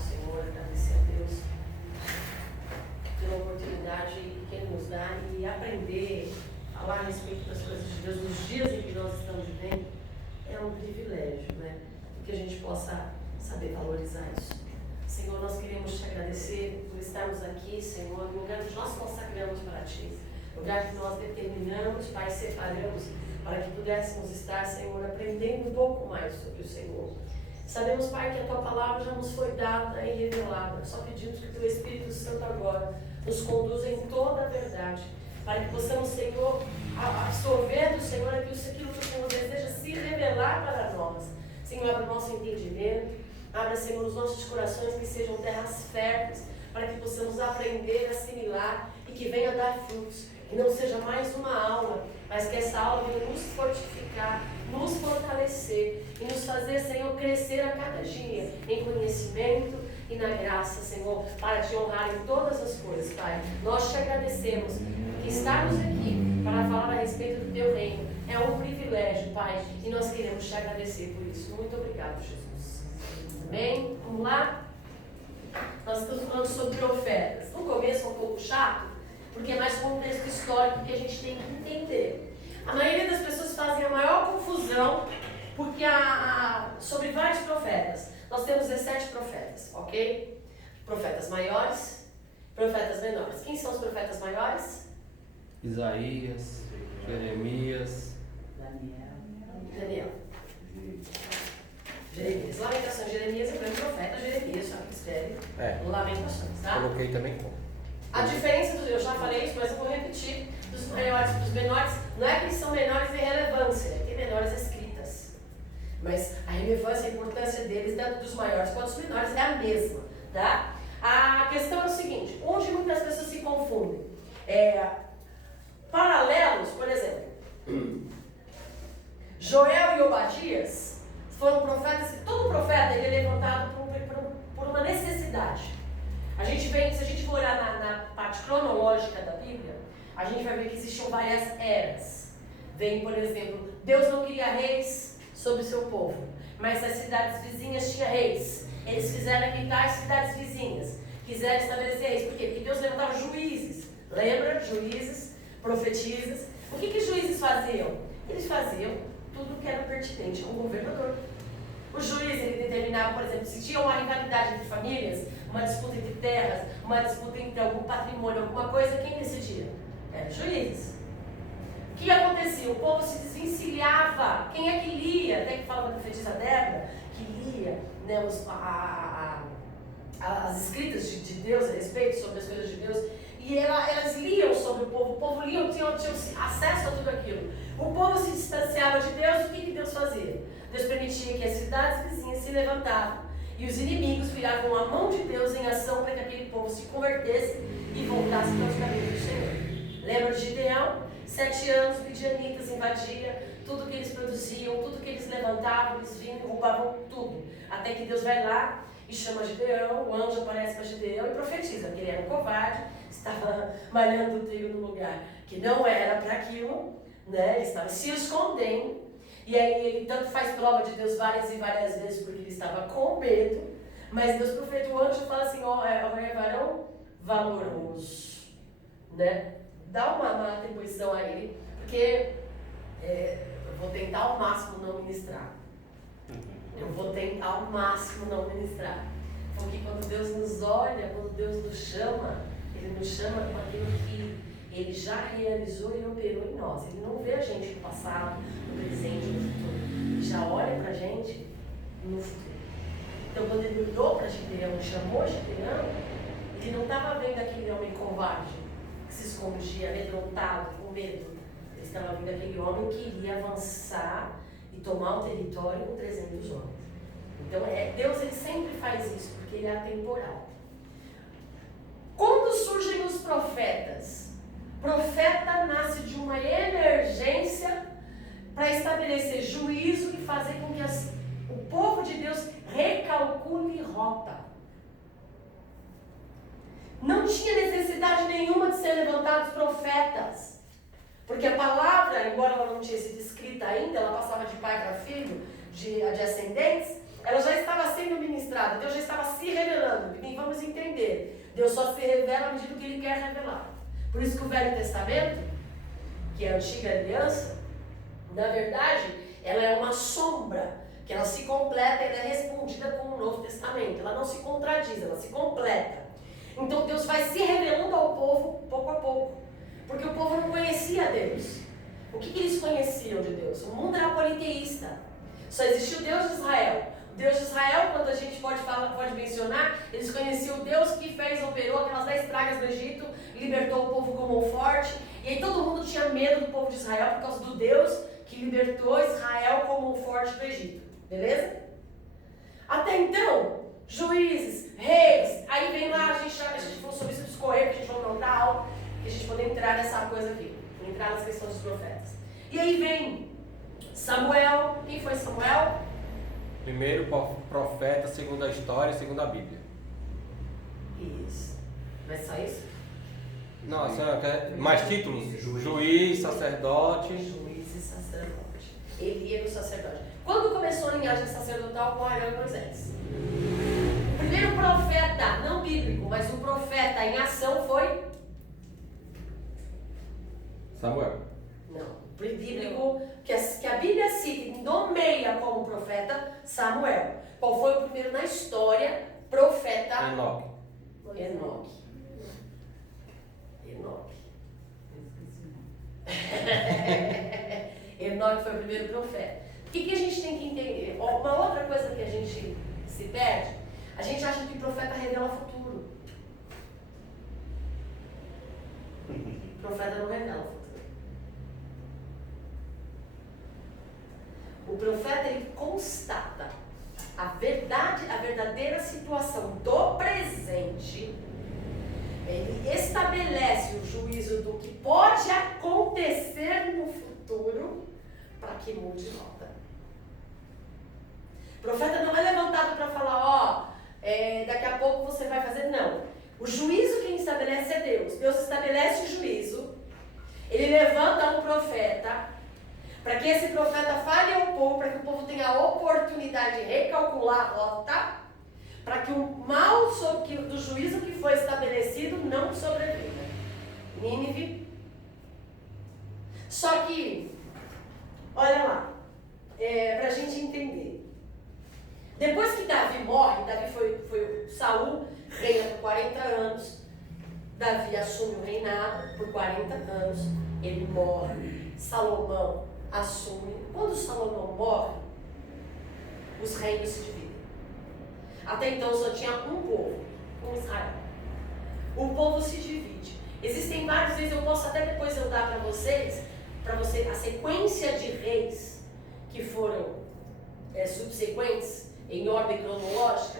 Senhor, agradecer a Deus pela oportunidade que Ele nos dá e aprender, falar a respeito das coisas de Deus nos dias em que nós estamos vivendo, é um privilégio, né? Que a gente possa saber valorizar isso. Senhor, nós queremos te agradecer por estarmos aqui, Senhor, no lugar que nós consagramos para Ti, lugar que nós determinamos, Pai, separamos, para que pudéssemos estar, Senhor, aprendendo um pouco mais sobre o Senhor. Sabemos, Pai, que a Tua palavra já nos foi dada e revelada. Só pedimos que o Teu Espírito Santo agora nos conduza em toda a verdade, para que possamos, Senhor, absorver do Senhor aquilo que o Senhor deseja se revelar para nós. Senhor, abra o nosso entendimento, abra, Senhor, os nossos corações que sejam terras férteis, para que possamos aprender, assimilar e que venha dar frutos. Que não seja mais uma aula, mas que essa aula venha nos fortificar, nos fortalecer e nos fazer, Senhor, crescer a cada dia em conhecimento e na graça, Senhor, para te honrar em todas as coisas, Pai. Nós te agradecemos que estarmos aqui para falar a respeito do Teu reino é um privilégio, Pai, e nós queremos te agradecer por isso. Muito obrigado, Jesus. Amém? Vamos lá? Nós estamos falando sobre profetas. No começo é um pouco chato, porque é mais um contexto histórico que a gente tem que entender. A maioria das pessoas fazem a maior confusão porque sobre vários profetas. Nós temos 17 profetas, ok? Profetas maiores, profetas menores. Quem são os profetas maiores? Isaías, Jeremias, Daniel. Jeremias. Lamentações. Jeremias é o grande profeta. Jeremias, só que escreve Lamentações, tá? Coloquei também como. A diferença, eu já falei isso, mas eu vou repetir, dos maiores para os menores, não é que eles são menores em relevância, é que tem menores escritas. Mas a relevância, a importância deles, tanto dos maiores quanto dos menores, é a mesma, tá? A questão é o seguinte, onde muitas pessoas se confundem. Paralelos, por exemplo, Joel e Obadias foram profetas, todo profeta ele é levantado por uma necessidade. Se a gente for olhar na parte cronológica da Bíblia, a gente vai ver que existiam várias eras. Vem, por exemplo, Deus não queria reis sobre o seu povo, mas as cidades vizinhas tinham reis. Eles fizeram habitar as cidades vizinhas, quiseram estabelecer reis. Por quê? Porque Deus levantava juízes. Lembra? Juízes, profetisas. O que os juízes faziam? Eles faziam tudo que era pertinente ao governador. O juiz, ele determinava, por exemplo, se tinha uma rivalidade entre famílias, uma disputa entre terras, uma disputa entre algum patrimônio, alguma coisa, quem decidia? Eram os juízes. O que acontecia? O povo se desvencilhava. Quem é que lia? Até que fala da profetisa Débora, que lia, né, as escritas de Deus a respeito sobre as coisas de Deus. E elas liam sobre o povo lia, tinham acesso a tudo aquilo. O povo se distanciava de Deus, o que Deus fazia? Deus permitia que as cidades vizinhas se levantavam e os inimigos viravam a mão de Deus em ação para que aquele povo se convertesse e voltasse para os caminhos do Senhor. Lembra de Gideão? 7 anos, os midianitas invadiam tudo que eles produziam, tudo que eles levantavam, eles vinham e roubavam tudo. Até que Deus vai lá e chama Gideão, o anjo aparece para Gideão e profetiza que ele era um covarde, estava malhando o trigo no lugar que não era para aquilo, né? Ele estava se escondendo. E aí ele tanto faz prova de Deus várias e várias vezes porque ele estava com medo, mas Deus profeta, o anjo fala assim, é varão valoroso, né? Dá uma atribuição a ele, porque eu vou tentar ao máximo não ministrar. Eu vou tentar ao máximo não ministrar. Porque quando Deus nos olha, quando Deus nos chama, Ele nos chama com aquilo que Ele já realizou e operou em nós. Ele não vê a gente no passado, no presente, no futuro. Ele já olha pra gente no futuro. Então quando Ele olhou para Gideão, chamou Gideão, Ele não estava vendo aquele homem covarde, que se escondia, amedrontado, com medo. Ele estava vendo aquele homem que iria avançar e tomar o território com 300 homens. Então Deus ele sempre faz isso, porque Ele é atemporal. Quando surgem os profetas? Profeta nasce de uma emergência para estabelecer juízo e fazer com que o povo de Deus recalcule rota. Não tinha necessidade nenhuma de ser levantados profetas, porque a palavra, embora ela não tinha sido escrita ainda, ela passava de pai para filho, de ascendentes, ela já estava sendo ministrada, Deus já estava se revelando. Deus só se revela à medida que Ele quer revelar. Por isso que o Velho Testamento, que é a antiga aliança, na verdade, ela é uma sombra, que ela se completa e ela é respondida com o Novo Testamento. Ela não se contradiz, ela se completa. Então Deus vai se revelando ao povo pouco a pouco, porque o povo não conhecia Deus. O que eles conheciam de Deus? O mundo era politeísta. Só existia o Deus de Israel. O Deus de Israel, quando a gente pode mencionar, eles conheciam o Deus que operou aquelas 10 pragas do Egito, libertou o povo como um forte. E aí todo mundo tinha medo do povo de Israel por causa do Deus que libertou Israel como um forte do Egito. Beleza? Até então, juízes, reis, aí vem lá, a gente falou sobre isso, escorrer, que a gente vai montar algo, que a gente poder entrar nessa coisa aqui, entrar nas questões dos profetas. E aí vem Samuel. Quem foi Samuel? Primeiro profeta, segundo a história e segundo a Bíblia. Isso. Mas só isso? Não, a senhora quer mais títulos? Juiz, sacerdote. Juiz e sacerdote. Ele era o sacerdote. Quando começou a linhagem sacerdotal com Arão e Moisés? O primeiro profeta, não bíblico, mas o profeta em ação foi? Samuel. Não. Bíblico, que a Bíblia cita e nomeia como profeta Samuel. Qual foi o primeiro na história profeta? Enoque. Enoque. Enoque foi o primeiro profeta. O que a gente tem que entender? Uma outra coisa que a gente se perde, a gente acha que o profeta revela futuro. O profeta não revela futuro. O profeta, ele constata a verdade, a verdadeira situação do presente. Ele estabelece o juízo do que pode acontecer no futuro para que mude de volta. O profeta não é levantado para falar, daqui a pouco você vai fazer, não. O juízo quem estabelece é Deus. Deus estabelece o juízo, ele levanta um profeta, para que esse profeta fale ao povo, para que o povo tenha a oportunidade de recalcular a rota, para que o mal do juízo que foi estabelecido não sobreviva. Nínive. Só que, olha lá, para a gente entender. Depois que Davi morre, Davi foi Saul, reina por 40 anos, Davi assume o reinado por 40 anos, ele morre, Salomão assume. Quando Salomão morre, os reinos se dividem. Até então só tinha um povo, um Israel. O povo se divide. Existem vários reis, eu posso até depois eu dar para você a sequência de reis que foram subsequentes em ordem cronológica,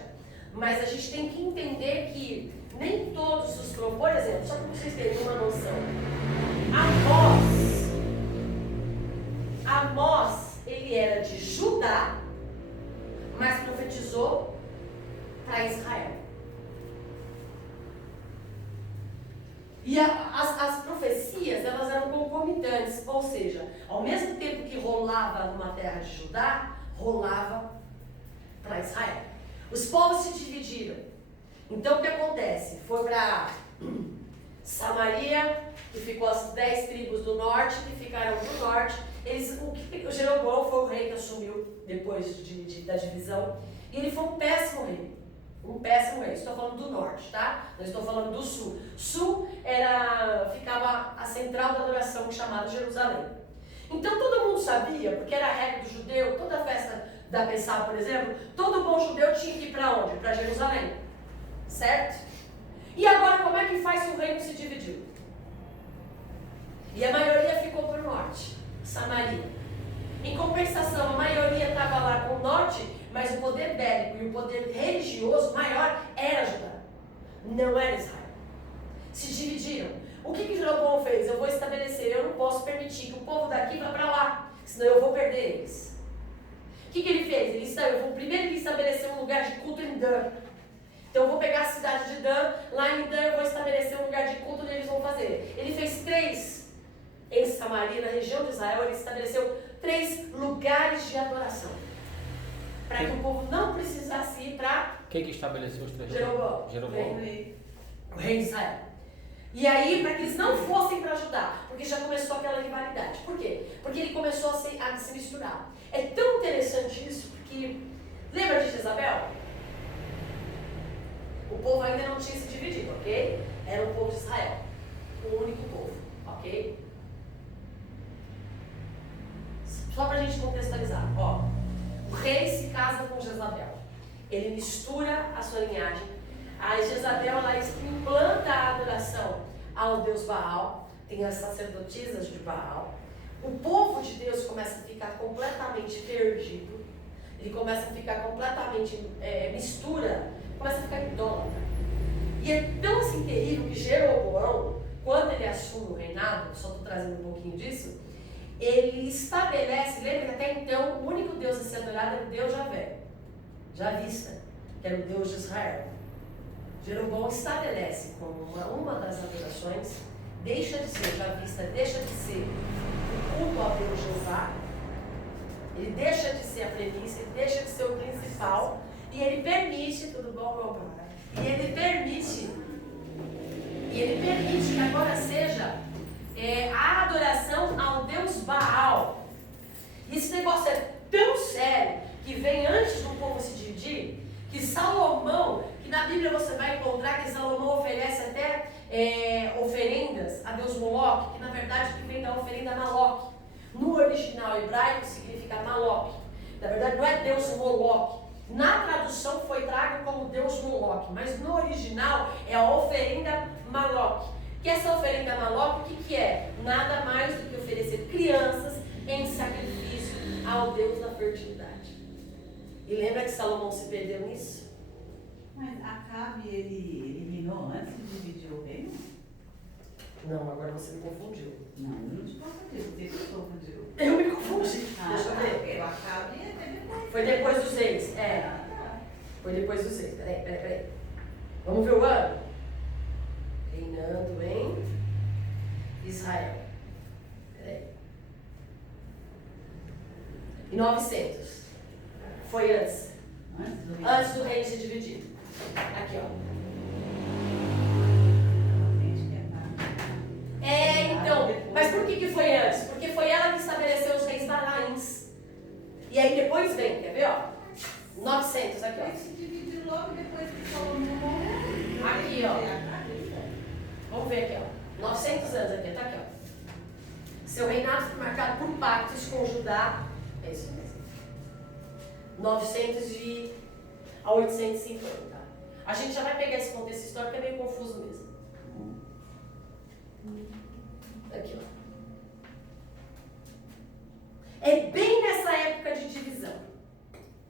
mas a gente tem que entender que nem todos os por exemplo, só para vocês terem uma noção, Amós, ele era de Judá, mas profetizou para Israel. E as profecias, elas eram concomitantes, ou seja, ao mesmo tempo que rolava numa terra de Judá, rolava para Israel. Os povos se dividiram. Então o que acontece? Foi para Samaria, que ficou as 10 tribos do norte, que ficaram do norte. O Jeroboão foi o rei que assumiu depois da divisão. E ele foi um péssimo rei. Um péssimo rei. Estou falando do norte, tá? Não estou falando do sul. Sul ficava a central da adoração chamada Jerusalém. Então todo mundo sabia, porque era a regra do judeu, toda a festa da Pessá, por exemplo, todo bom judeu tinha que ir para onde? Para Jerusalém. Certo? E agora como é que faz se o reino se dividiu? E a maioria ficou para o norte, Samaria. Em compensação, a maioria estava lá com o norte, mas o poder bélico e o poder religioso maior era Judá. Não era Israel. Se dividiram. O que Jeroboão fez? Eu vou estabelecer, eu não posso permitir que o povo daqui vá para lá, senão eu vou perder eles. O que ele fez? Primeiro ele estabeleceu um lugar de culto em Dan. Então eu vou pegar a cidade de Dan, lá em Dan eu vou estabelecer um lugar de culto onde eles vão fazer. Ele fez 3 em Samaria, na região de Israel, ele estabeleceu 3 lugares de adoração. Para que o povo não precisasse ir para... Quem que estabeleceu os 3? Jeroboão. Jeroboão. O rei de Israel. E aí, para que eles não fossem para Judá, porque já começou aquela rivalidade. Por quê? Porque ele começou a se misturar. É tão interessante isso, porque lembra de Jezabel? O povo ainda não tinha se dividido, ok? Era o povo de Israel, o único povo, ok? Só para a gente contextualizar, ó. O rei se casa com Jezabel. Ele mistura a sua linhagem. A Jezabel, ela implanta a adoração ao deus Baal. Tem as sacerdotisas de Baal. O povo de Deus começa a ficar completamente perdido. Ele começa a ficar completamente mistura. Começa a ficar idólatra. E é tão assim terrível que Jeroboão, quando ele assume o reinado, só estou trazendo um pouquinho disso, ele estabelece, lembra que até então o único Deus a ser adorado era o Deus Javé, Javista, que era o Deus de Israel. Jeroboão estabelece como uma das adorações, deixa de ser Javista, deixa de ser o culto ao Deus Jeová, ele deixa de ser a premissa, ele deixa de ser o principal, e ele permite, tudo bom, meu pai? E ele permite que agora seja a adoração ao Deus Baal. E esse negócio é tão sério que vem antes do povo se dividir, que Salomão, que na Bíblia você vai encontrar que Salomão oferece até oferendas a Deus Moloque, que na verdade que vem da oferenda Maloque. No original hebraico significa Maloque. Na verdade não é Deus Moloque. Na tradução foi trago como Deus Moloque, mas no original é a oferenda Maloque. Que essa oferenda Maloque, o que é? Nada mais do que oferecer crianças em sacrifício ao Deus da fertilidade. E lembra que Salomão se perdeu nisso? Mas Acabe ele eliminou antes de dividir o reino? Não, agora você me confundiu. Não, eu não te confundi, você que me confundiu. Eu me confundi. Ah, Deixa eu ver. O Acabe é depois. Foi depois dos reis. Foi depois dos reis. Peraí. Vamos ver o ano? Reinando em Israel. Peraí. Em 900. Foi antes. Antes do reino se dividir. Aqui, ó. Então, mas por que foi antes? Porque foi ela que estabeleceu os reis balaíns. E aí depois vem, quer ver, ó? 900, aqui, Ele ó. se dividiu logo depois que Salomão morreu. Aqui, ó. Vamos ver aqui, ó. 900 anos aqui, tá aqui, ó. Seu reinado foi marcado por pactos com Judá. É isso mesmo. 900 a 850. A gente já vai pegar esse contexto histórico, é meio confuso mesmo. Aqui, ó. É bem nessa época de divisão.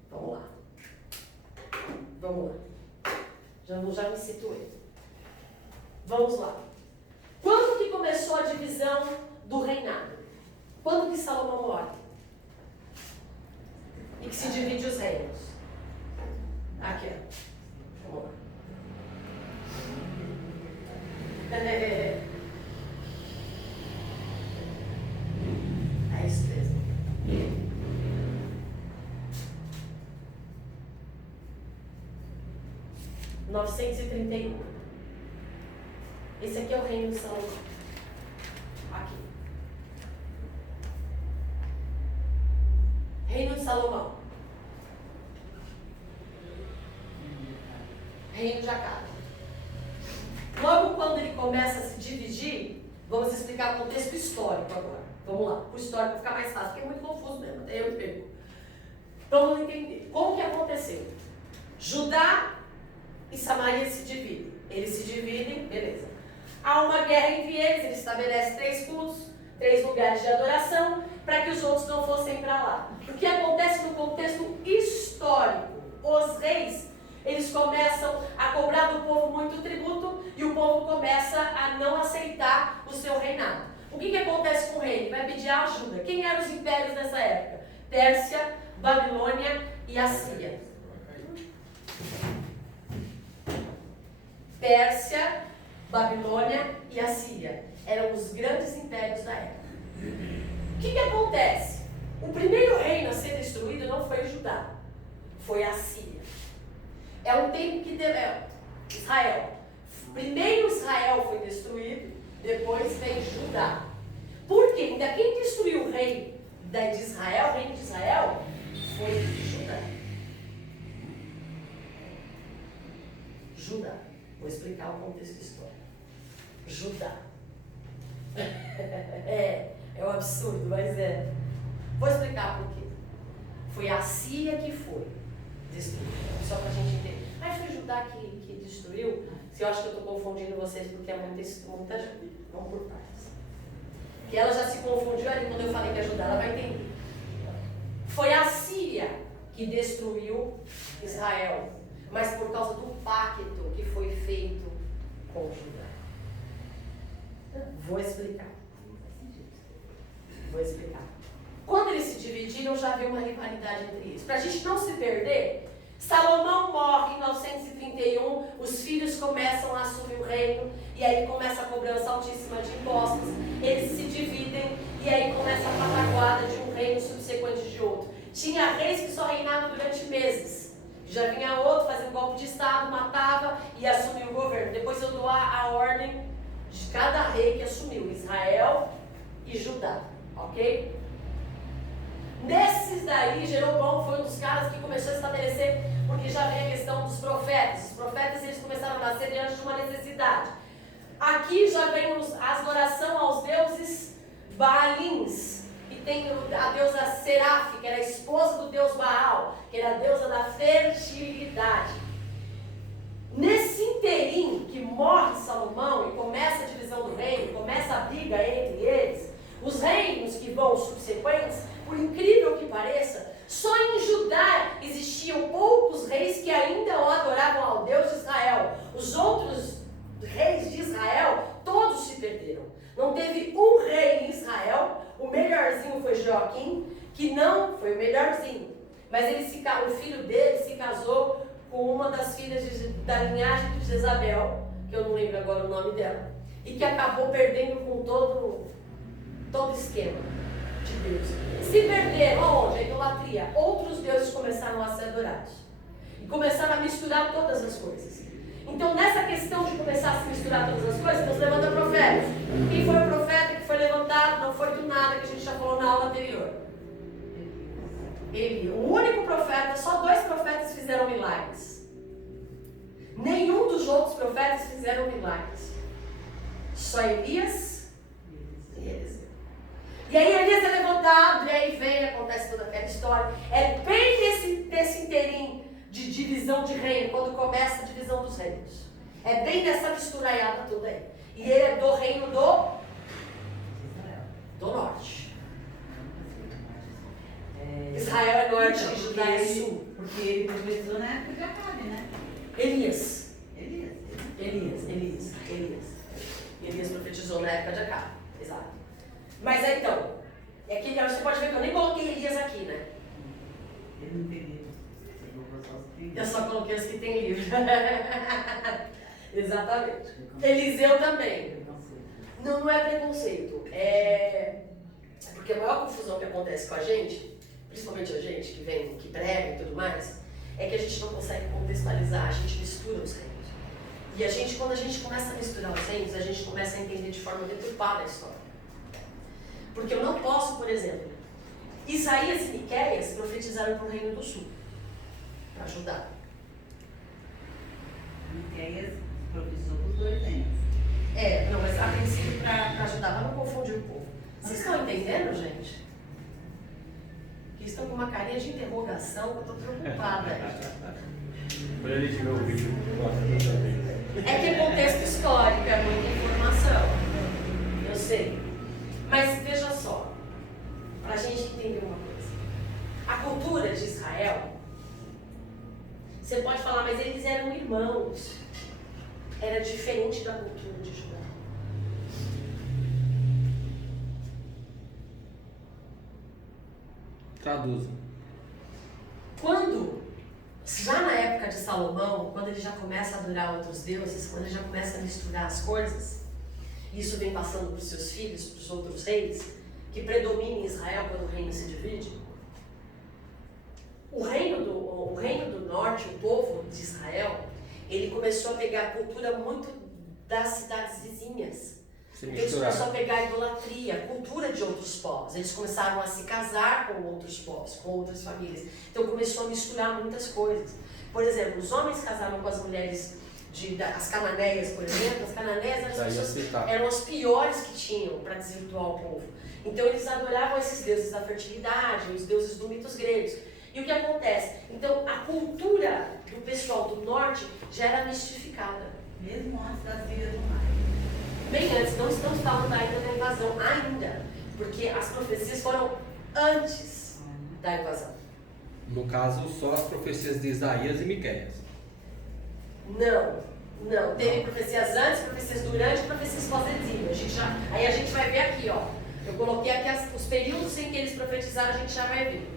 Vamos lá. Já me situei. Vamos lá. Quando que começou a divisão do reinado? Quando que Salomão morre? E que se divide os reinos? Aqui, ó. Vamos lá. É isso mesmo. 931. Esse aqui é o reino de Salomão. Aqui. Reino de Salomão. Reino de Acabe. Logo quando ele começa a se dividir, vamos explicar o contexto histórico agora. Vamos lá, o histórico fica mais fácil, porque é muito confuso mesmo, até eu me perco. Então vamos entender. Como que aconteceu? Judá e Samaria se dividem. Eles se dividem, beleza. Há uma guerra entre eles estabelecem 3 cultos, 3 lugares de adoração, para que os outros não fossem para lá. O que acontece no contexto histórico? Os reis, eles começam a cobrar do povo muito tributo e o povo começa a não aceitar o seu reinado. O que acontece com o rei? Ele vai pedir ajuda. Quem eram os impérios dessa época? Pérsia, Babilônia e Assíria. Pérsia, Babilônia e Assíria eram os grandes impérios da época. O que acontece? O primeiro reino a ser destruído não foi Judá, foi a Assíria. É um tempo que Israel Primeiro Israel foi destruído, depois vem Judá. Por quê? Ainda quem destruiu o rei de Israel, o reino de Israel, foi Judá. Judá. Vou explicar o contexto histórico. Judá. É um absurdo, mas é. Vou explicar por quê. Foi a Síria que foi destruída. Só para a gente entender. Mas foi Judá que destruiu? Se eu acho que eu estou confundindo vocês porque é muita gente. Vamos por partes. Que ela já se confundiu ali quando eu falei que é Judá, ela vai entender. Foi a Síria que destruiu Israel, mas por causa do pacto que foi feito com Judá. Vou explicar. Quando eles se dividiram, já havia uma rivalidade entre eles. Para a gente não se perder, Salomão morre em 931, os filhos começam a assumir o reino, e aí começa a cobrança altíssima de impostos, eles se dividem, e aí começa a pataquada de um reino subsequente de outro. Tinha reis que só reinavam durante meses. Já vinha outro fazendo golpe de estado, matava e assumia o governo. Depois eu dou a ordem de cada rei que assumiu, Israel e Judá, ok? Nesses daí, Jeroboão foi um dos caras que começou a estabelecer, porque já vem a questão dos profetas. Os profetas, eles começaram a nascer diante de uma necessidade. Aqui já vem a adoração aos deuses Baalins, e tem a deusa Seraf, que era a esposa do deus Baal, que era a deusa da fertilidade. Nesse interim que morre Salomão e começa a divisão do reino, começa a briga entre eles, os reinos que vão subsequentes, por incrível que pareça, só em Judá existiam poucos reis que ainda o adoravam ao Deus de Israel. Os outros reis de Israel, todos se perderam. Não teve um rei em Israel, o melhorzinho foi Joaquim, que não foi o melhorzinho, mas o filho dele se casou com uma das filhas da linhagem de Jezabel, que eu não lembro agora o nome dela, e que acabou perdendo com todo o esquema de Deus. Se perderam aonde? A idolatria. Outros deuses começaram a ser adorados. E começaram a misturar todas as coisas. Então, nessa questão de começar a se misturar todas as coisas, Deus levanta profetas. Quem foi o profeta que foi levantado? Não foi do nada, que a gente já falou na aula anterior. Ele, o único profeta, só 2 profetas fizeram milagres. Nenhum dos outros profetas fizeram milagres. Só Elias e Eliseu. E aí Elias é levantado, e aí vem, acontece toda aquela história. É bem desse interim de divisão de reino, quando começa a divisão dos reinos. É bem dessa misturaiada toda aí. E ele é do reino do norte. Israel é norte e Judá é sul. Porque ele profetizou na época de Acabe, né? Elias profetizou na época de Acabe. Exato. Mas então, é que você pode ver que eu nem coloquei Elias aqui, né? Ele não tem livro. Eu só coloquei os que tem livro. Exatamente. Eliseu também. Não é preconceito. É porque a maior confusão que acontece com a gente, principalmente a gente que vem, que prega e tudo mais, é que a gente não consegue contextualizar, a gente mistura os reinos. E quando a gente começa a misturar os reinos, a gente começa a entender de forma deturpada a história. Porque eu não posso, por exemplo, Isaías e Miqueias profetizaram para o reino do sul, para Judá. Miqueias profetizou para os 2 reinos. Não, mas a princípio para Judá, para não confundir o povo. Vocês estão entendendo, gente? Que estão com uma carinha de interrogação, que eu estou preocupada. Quando ele tiver o vídeo, mostra também. É que é contexto histórico, é muita informação. Eu sei. Mas veja só, para a gente entender uma coisa. A cultura de Israel, você pode falar, mas eles eram irmãos. Era diferente da cultura de Judá. Traduza. Já na época de Salomão, quando ele já começa a adorar outros deuses, quando ele já começa a misturar as coisas, isso vem passando para os seus filhos, para os outros reis, que predominam em Israel quando o reino se divide. O reino do norte, o povo de Israel, ele começou a pegar a cultura muito das cidades vizinhas. Se Eles misturar. começaram a pegar a idolatria, a cultura de outros povos. Eles começaram a se casar com outros povos, com outras famílias. Então começou a misturar muitas coisas. Por exemplo, os homens casaram com as mulheres, as cananeias, por exemplo. As cananeias eram as piores que tinham para desvirtuar o povo. Então eles adoravam esses deuses da fertilidade, os deuses dos mitos gregos. E o que acontece? Então a cultura do pessoal do norte já era mistificada. Mesmo antes das Ilhas do Mar. Bem antes, não estamos falando ainda da invasão, ainda, porque as profecias foram antes da invasão. No caso, só as profecias de Isaías e Miqueias. Não, teve profecias antes, profecias durante e profecias pós-exílio. Aí a gente vai ver aqui, ó. Eu coloquei aqui os períodos em que eles profetizaram, a gente já vai ver.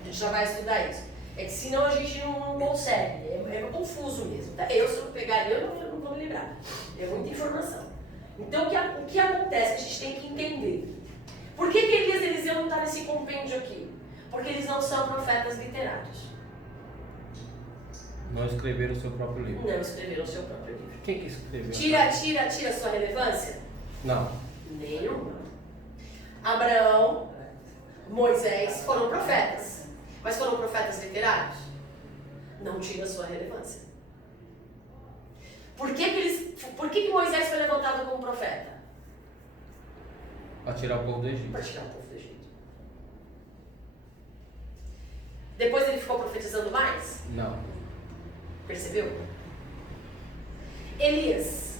A gente já vai estudar isso. É que senão a gente não consegue, é confuso mesmo. Tá? Se eu pegar, eu não vou me lembrar. É muita informação. Então, o que acontece? A gente tem que entender. Por que Elias e Eliseu não estão nesse compêndio aqui? Porque eles não são profetas literários. Não escreveram o seu próprio livro. Não escreveram o seu próprio livro. Quem que escreveu? Tira a sua relevância? Não. Nenhuma. Abraão, Moisés foram profetas. Mas foram profetas literários? Não tira a sua relevância. Por que Moisés foi levantado como profeta? Para tirar o povo do Egito. Para tirar o povo do Egito. Depois ele ficou profetizando mais? Não. Percebeu? Elias.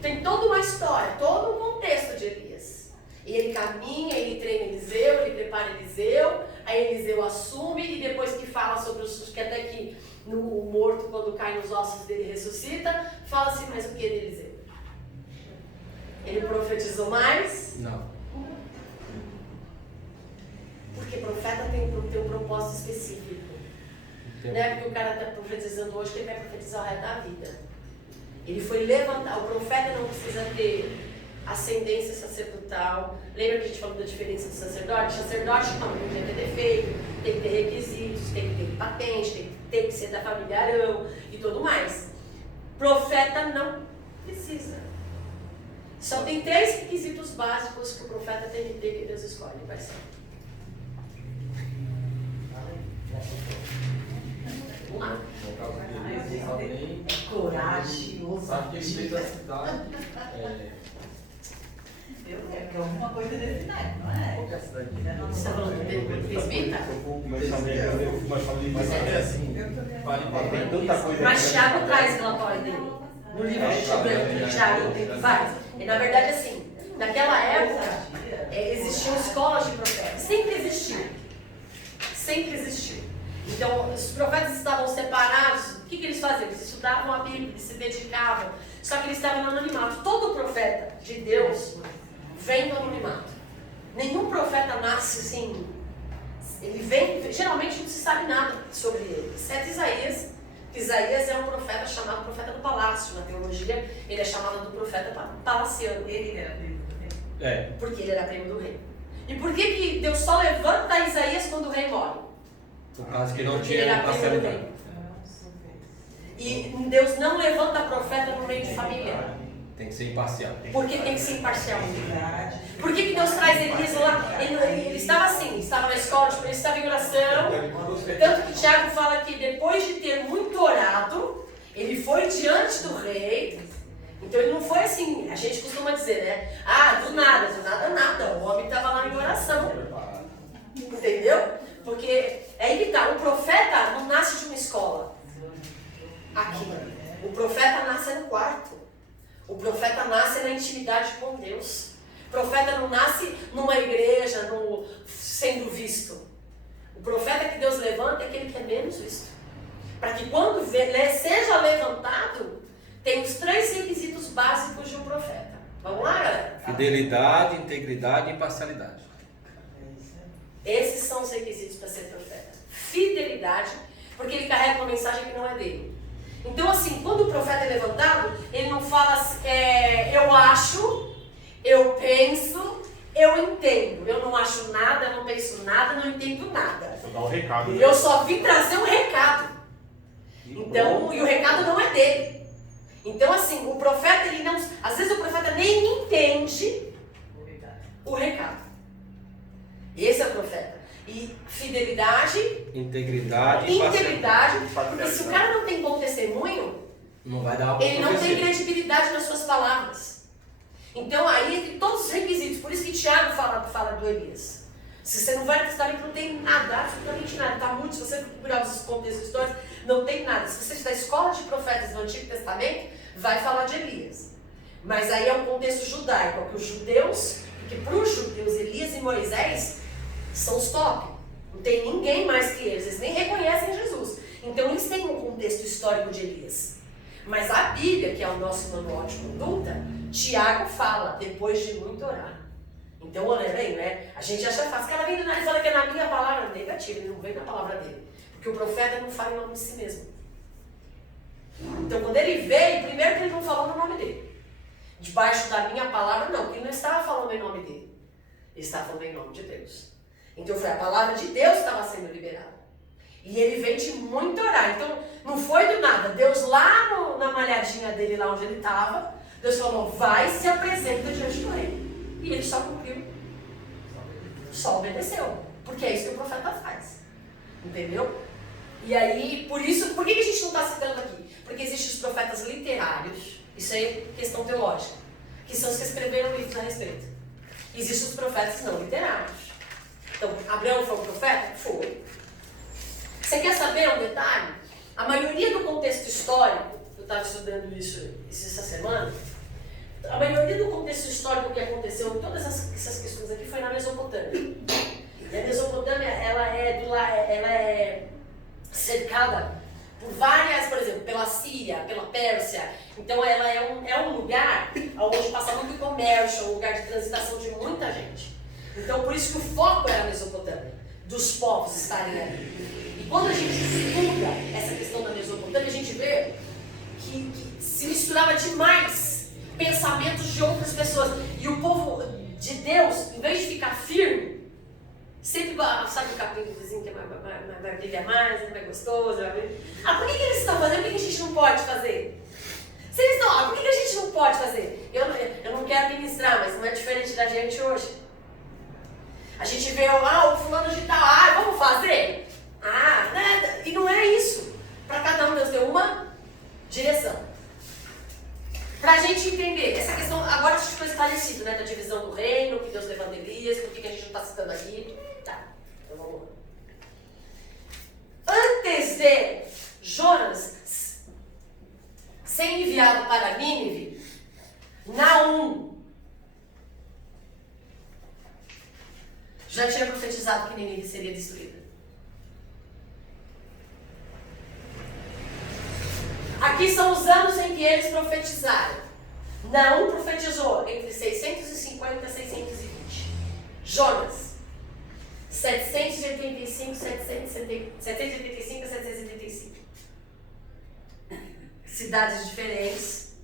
Tem toda uma história, todo um contexto de Elias. E ele caminha, ele treina Eliseu, ele prepara Eliseu, aí Eliseu assume e depois que fala sobre os que até que no morto, quando cai nos ossos dele, ressuscita, fala-se mais o que de Eliseu? Ele profetizou mais? Não. Porque profeta tem um propósito específico. Não é porque o cara está profetizando hoje que ele vai profetizar o resto da vida. Ele foi levantar. O profeta não precisa ter ascendência sacerdotal. Lembra que a gente falou da diferença do sacerdote? O sacerdote não tem que ter defeito, tem que ter requisitos, tem que ter patente, tem que ser da família Arão e tudo mais. Profeta não precisa. Só tem 3 requisitos básicos que o profeta tem que ter que Deus escolhe, vai ser. Vamos lá. Corajoso. Sabe que ele fez a cidade. É alguma coisa desse naipe, não é? Qual que é a cidade? Você falou do presbita? Mas é assim. Tem tanta coisa. Mas Tiago traz relatório dele. No livro de Tiago, ele faz. E na verdade, assim, naquela época, existiam escolas de profetas. Sempre existiu. Sempre existiu. Então, os profetas estavam separados. O que eles faziam? Eles estudavam a Bíblia, eles se dedicavam. Só que eles estavam no anonimato. Todo profeta de Deus vem do anonimato. Nenhum profeta nasce assim. Ele vem, geralmente não se sabe nada sobre ele. Exceto Isaías. Isaías é um profeta chamado profeta do palácio. Na teologia, ele é chamado do profeta palaciano. Ele era primo do rei. É. Porque ele era primo do rei. E por que Deus só levanta Isaías quando o rei morre? Por causa que não Porque ele era tinha primo do parcialidade. rei. E Deus não levanta profeta no meio de família. Tem que ser imparcial. Porque tem que ser imparcial. Por que Deus traz Elias lá? Ele estava assim, estava na escola, ele estava em oração. Tanto que Tiago fala que depois de ter muito orado, ele foi diante do rei. Então ele não foi assim, a gente costuma dizer, né? Ah, do nada nada. O homem estava lá em oração. Entendeu? Porque é aí que tá, o profeta não nasce de uma escola. Aqui. O profeta nasce no quarto. O profeta nasce na intimidade com Deus. O profeta não nasce numa igreja, sendo visto. O profeta que Deus levanta é aquele que é menos visto. Para que quando seja levantado, tem os 3 requisitos básicos de um profeta. Vamos lá, galera? Fidelidade, integridade e imparcialidade. Esses são os requisitos para ser profeta. Fidelidade, porque ele carrega uma mensagem que não é dele. Então, assim, quando o profeta é levantado, ele não fala eu acho, eu penso, eu entendo. Eu não acho nada, eu não penso nada, não entendo nada. Só dá um recado. Eu só vim trazer um recado. Então, e o recado não é dele. Então, assim, o profeta, ele não... Às vezes o profeta nem entende o recado. Esse é o profeta. E fidelidade, Integridade. porque se o cara não tem bom testemunho, Não vai dar uma ele não tem credibilidade nas suas palavras. Então, aí, entre todos os requisitos, por isso que Tiago fala do Elias. Se você não vai no Testamento, não tem nada, absolutamente nada. Tá muito, se você procurar os contextos históricos, não tem nada. Se você estudar a escola de profetas do Antigo Testamento, vai falar de Elias. Mas aí é um contexto judaico, porque os judeus, porque para os judeus, Elias e Moisés são os top. Não tem ninguém mais que eles nem reconhecem Jesus. Então eles têm um contexto histórico de Elias. Mas a Bíblia, que é o nosso manual de conduta, Tiago fala, depois de muito orar. Então, olha bem, né? A gente acha fácil. O cara vem do nada e fala que é na minha palavra negativa, ele não vem na palavra dele. Porque o profeta não fala em nome de si mesmo. Então, quando ele veio, primeiro que ele não falou no nome dele. Debaixo da minha palavra, não, porque ele não estava falando em nome dele. Ele estava falando em nome de Deus. Então, foi a palavra de Deus que estava sendo liberada. E ele veio de muito orar. Então, não foi do nada. Deus lá na malhadinha dele, lá onde ele estava, Deus falou, vai e se apresenta diante do rei. E ele só cumpriu. Só obedeceu. Porque é isso que o profeta faz. Entendeu? E aí, por isso, por que a gente não está citando aqui? Porque existem os profetas literários, isso aí é questão teológica, que são os que escreveram livros a respeito. Existem os profetas não literários. Então, Abraão foi um profeta? Foi. Você quer saber um detalhe? A maioria do contexto histórico, eu estava estudando isso essa semana, a maioria do contexto histórico que aconteceu em todas essas questões aqui foi na Mesopotâmia. E a Mesopotâmia, ela é cercada por várias, por exemplo, pela Síria, pela Pérsia. Então ela é um lugar onde passa muito comércio, um lugar de transitação de muita gente. Então por isso que o foco era a Mesopotâmia, dos povos estarem ali. E quando a gente estuda essa questão da Mesopotâmia, a gente vê que se misturava demais pensamentos de outras pessoas. E o povo de Deus, em vez de ficar firme, sempre, sabe o capim do vizinho que brilha mais, é mais gostoso? Por que eles estão fazendo? Por que a gente não pode fazer? Se eles estão, por que a gente não pode fazer? Eu não quero ministrar, mas não é diferente da gente hoje. A gente vê, o fulano de tal, vamos fazer? Nada. E não é isso. Para cada um Deus deu uma direção. Para a gente entender, essa questão, agora isso ficou esclarecido, né, da divisão do reino, que Deus levanta Elias, por que a gente não está citando aqui. Tá, então vamos lá. Antes de Jonas ser enviado para Nínive, Naum já tinha profetizado que Nínive seria destruída. Aqui são os anos em que eles profetizaram. Naum profetizou entre 650 e 620. Jonas, 785 a 775. Cidades diferentes.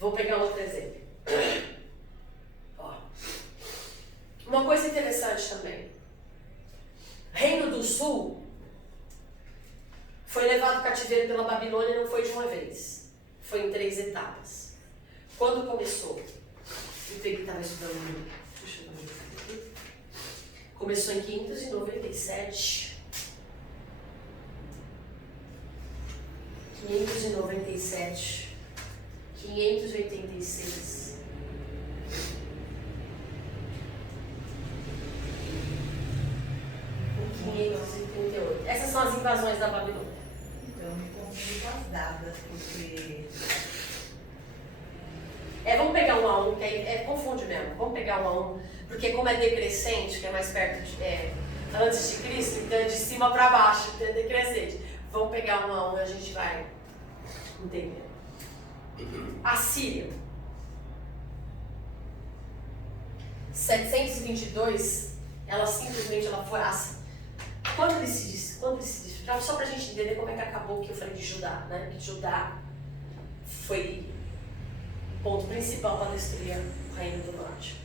Vou pegar outro exemplo. Uma coisa interessante também. Reino do Sul foi levado cativeiro pela Babilônia, não foi de uma vez. Foi em 3 etapas. Quando começou? Eu peguei, estava estudando. Deixa eu ver aqui. Começou em 597. 597. 586. E 538. Essas são as invasões da Babilônia. Então, me confundo com as datas, porque... Vamos pegar um a um, que aí confunde mesmo. Vamos pegar um a um, porque como é decrescente, que é mais perto antes de Cristo, então é de cima para baixo, é decrescente. Vamos pegar um a um e a gente vai entender. A Síria. 722, ela simplesmente foi assim. Quando ele se disse, só para a gente entender como é que acabou o que eu falei de Judá, né? Que Judá foi o ponto principal para destruir o reino do norte.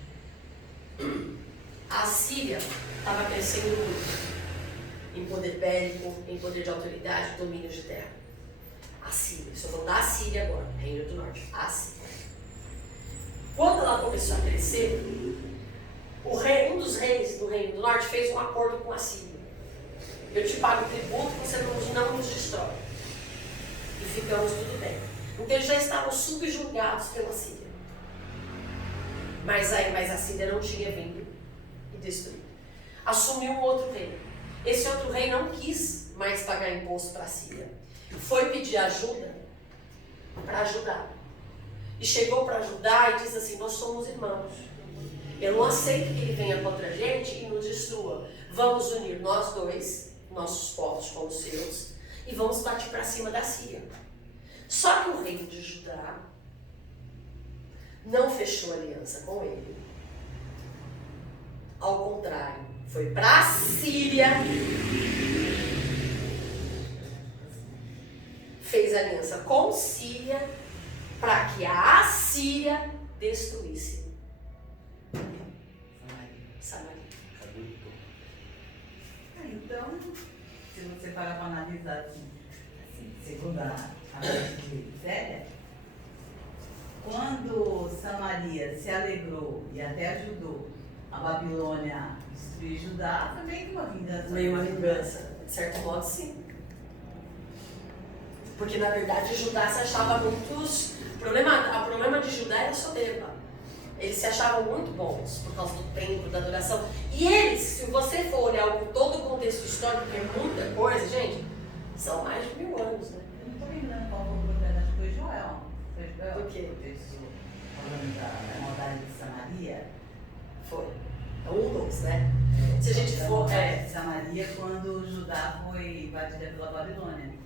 A Síria estava crescendo muito em poder bélico, em poder de autoridade, domínio de terra. A Síria. Estou falando da Síria agora, Reino do Norte. A Síria. Quando ela começou a crescer, um dos reis do Reino do Norte fez um acordo com a Síria. Eu te pago tributo, você não nos destrói. E ficamos tudo bem. Então eles já estavam subjugados pela Síria. Mas a Síria não tinha vindo e destruído. Assumiu um outro rei. Esse outro rei não quis mais pagar imposto para a Síria. Foi pedir ajuda para ajudar. E chegou para ajudar e disse assim, nós somos irmãos. Eu não aceito que ele venha contra a gente e nos destrua. Vamos unir nós dois, nossos povos com os seus, e vamos partir para cima da Síria. Só que o rei de Judá não fechou aliança com ele. Ao contrário, foi para a Síria, fez aliança com Síria, para que a Assíria destruísse Samaria. Então, se você parar para analisar assim, segundo a mente de Zélia, quando Samaria se alegrou e até ajudou a Babilônia a destruir Judá, foi meio que uma vingança. Meio uma vingança, de certo modo, sim. Porque, na verdade, Judá se achava muitos... O problema de Judá era soberba. Eles se achavam muito bons por causa do templo, da adoração. E eles, se você for olhar todo o contexto histórico, que é muita coisa, gente, são mais de 1000 anos, né? Eu não estou lembrando qual foi o profeta, acho que foi Joel. Foi Joel? Por quê? Falando da maldade de Samaria. Foi. É um dos, né? Se a gente Da for... maldade de Samaria, quando Judá foi invadida pela Babilônia.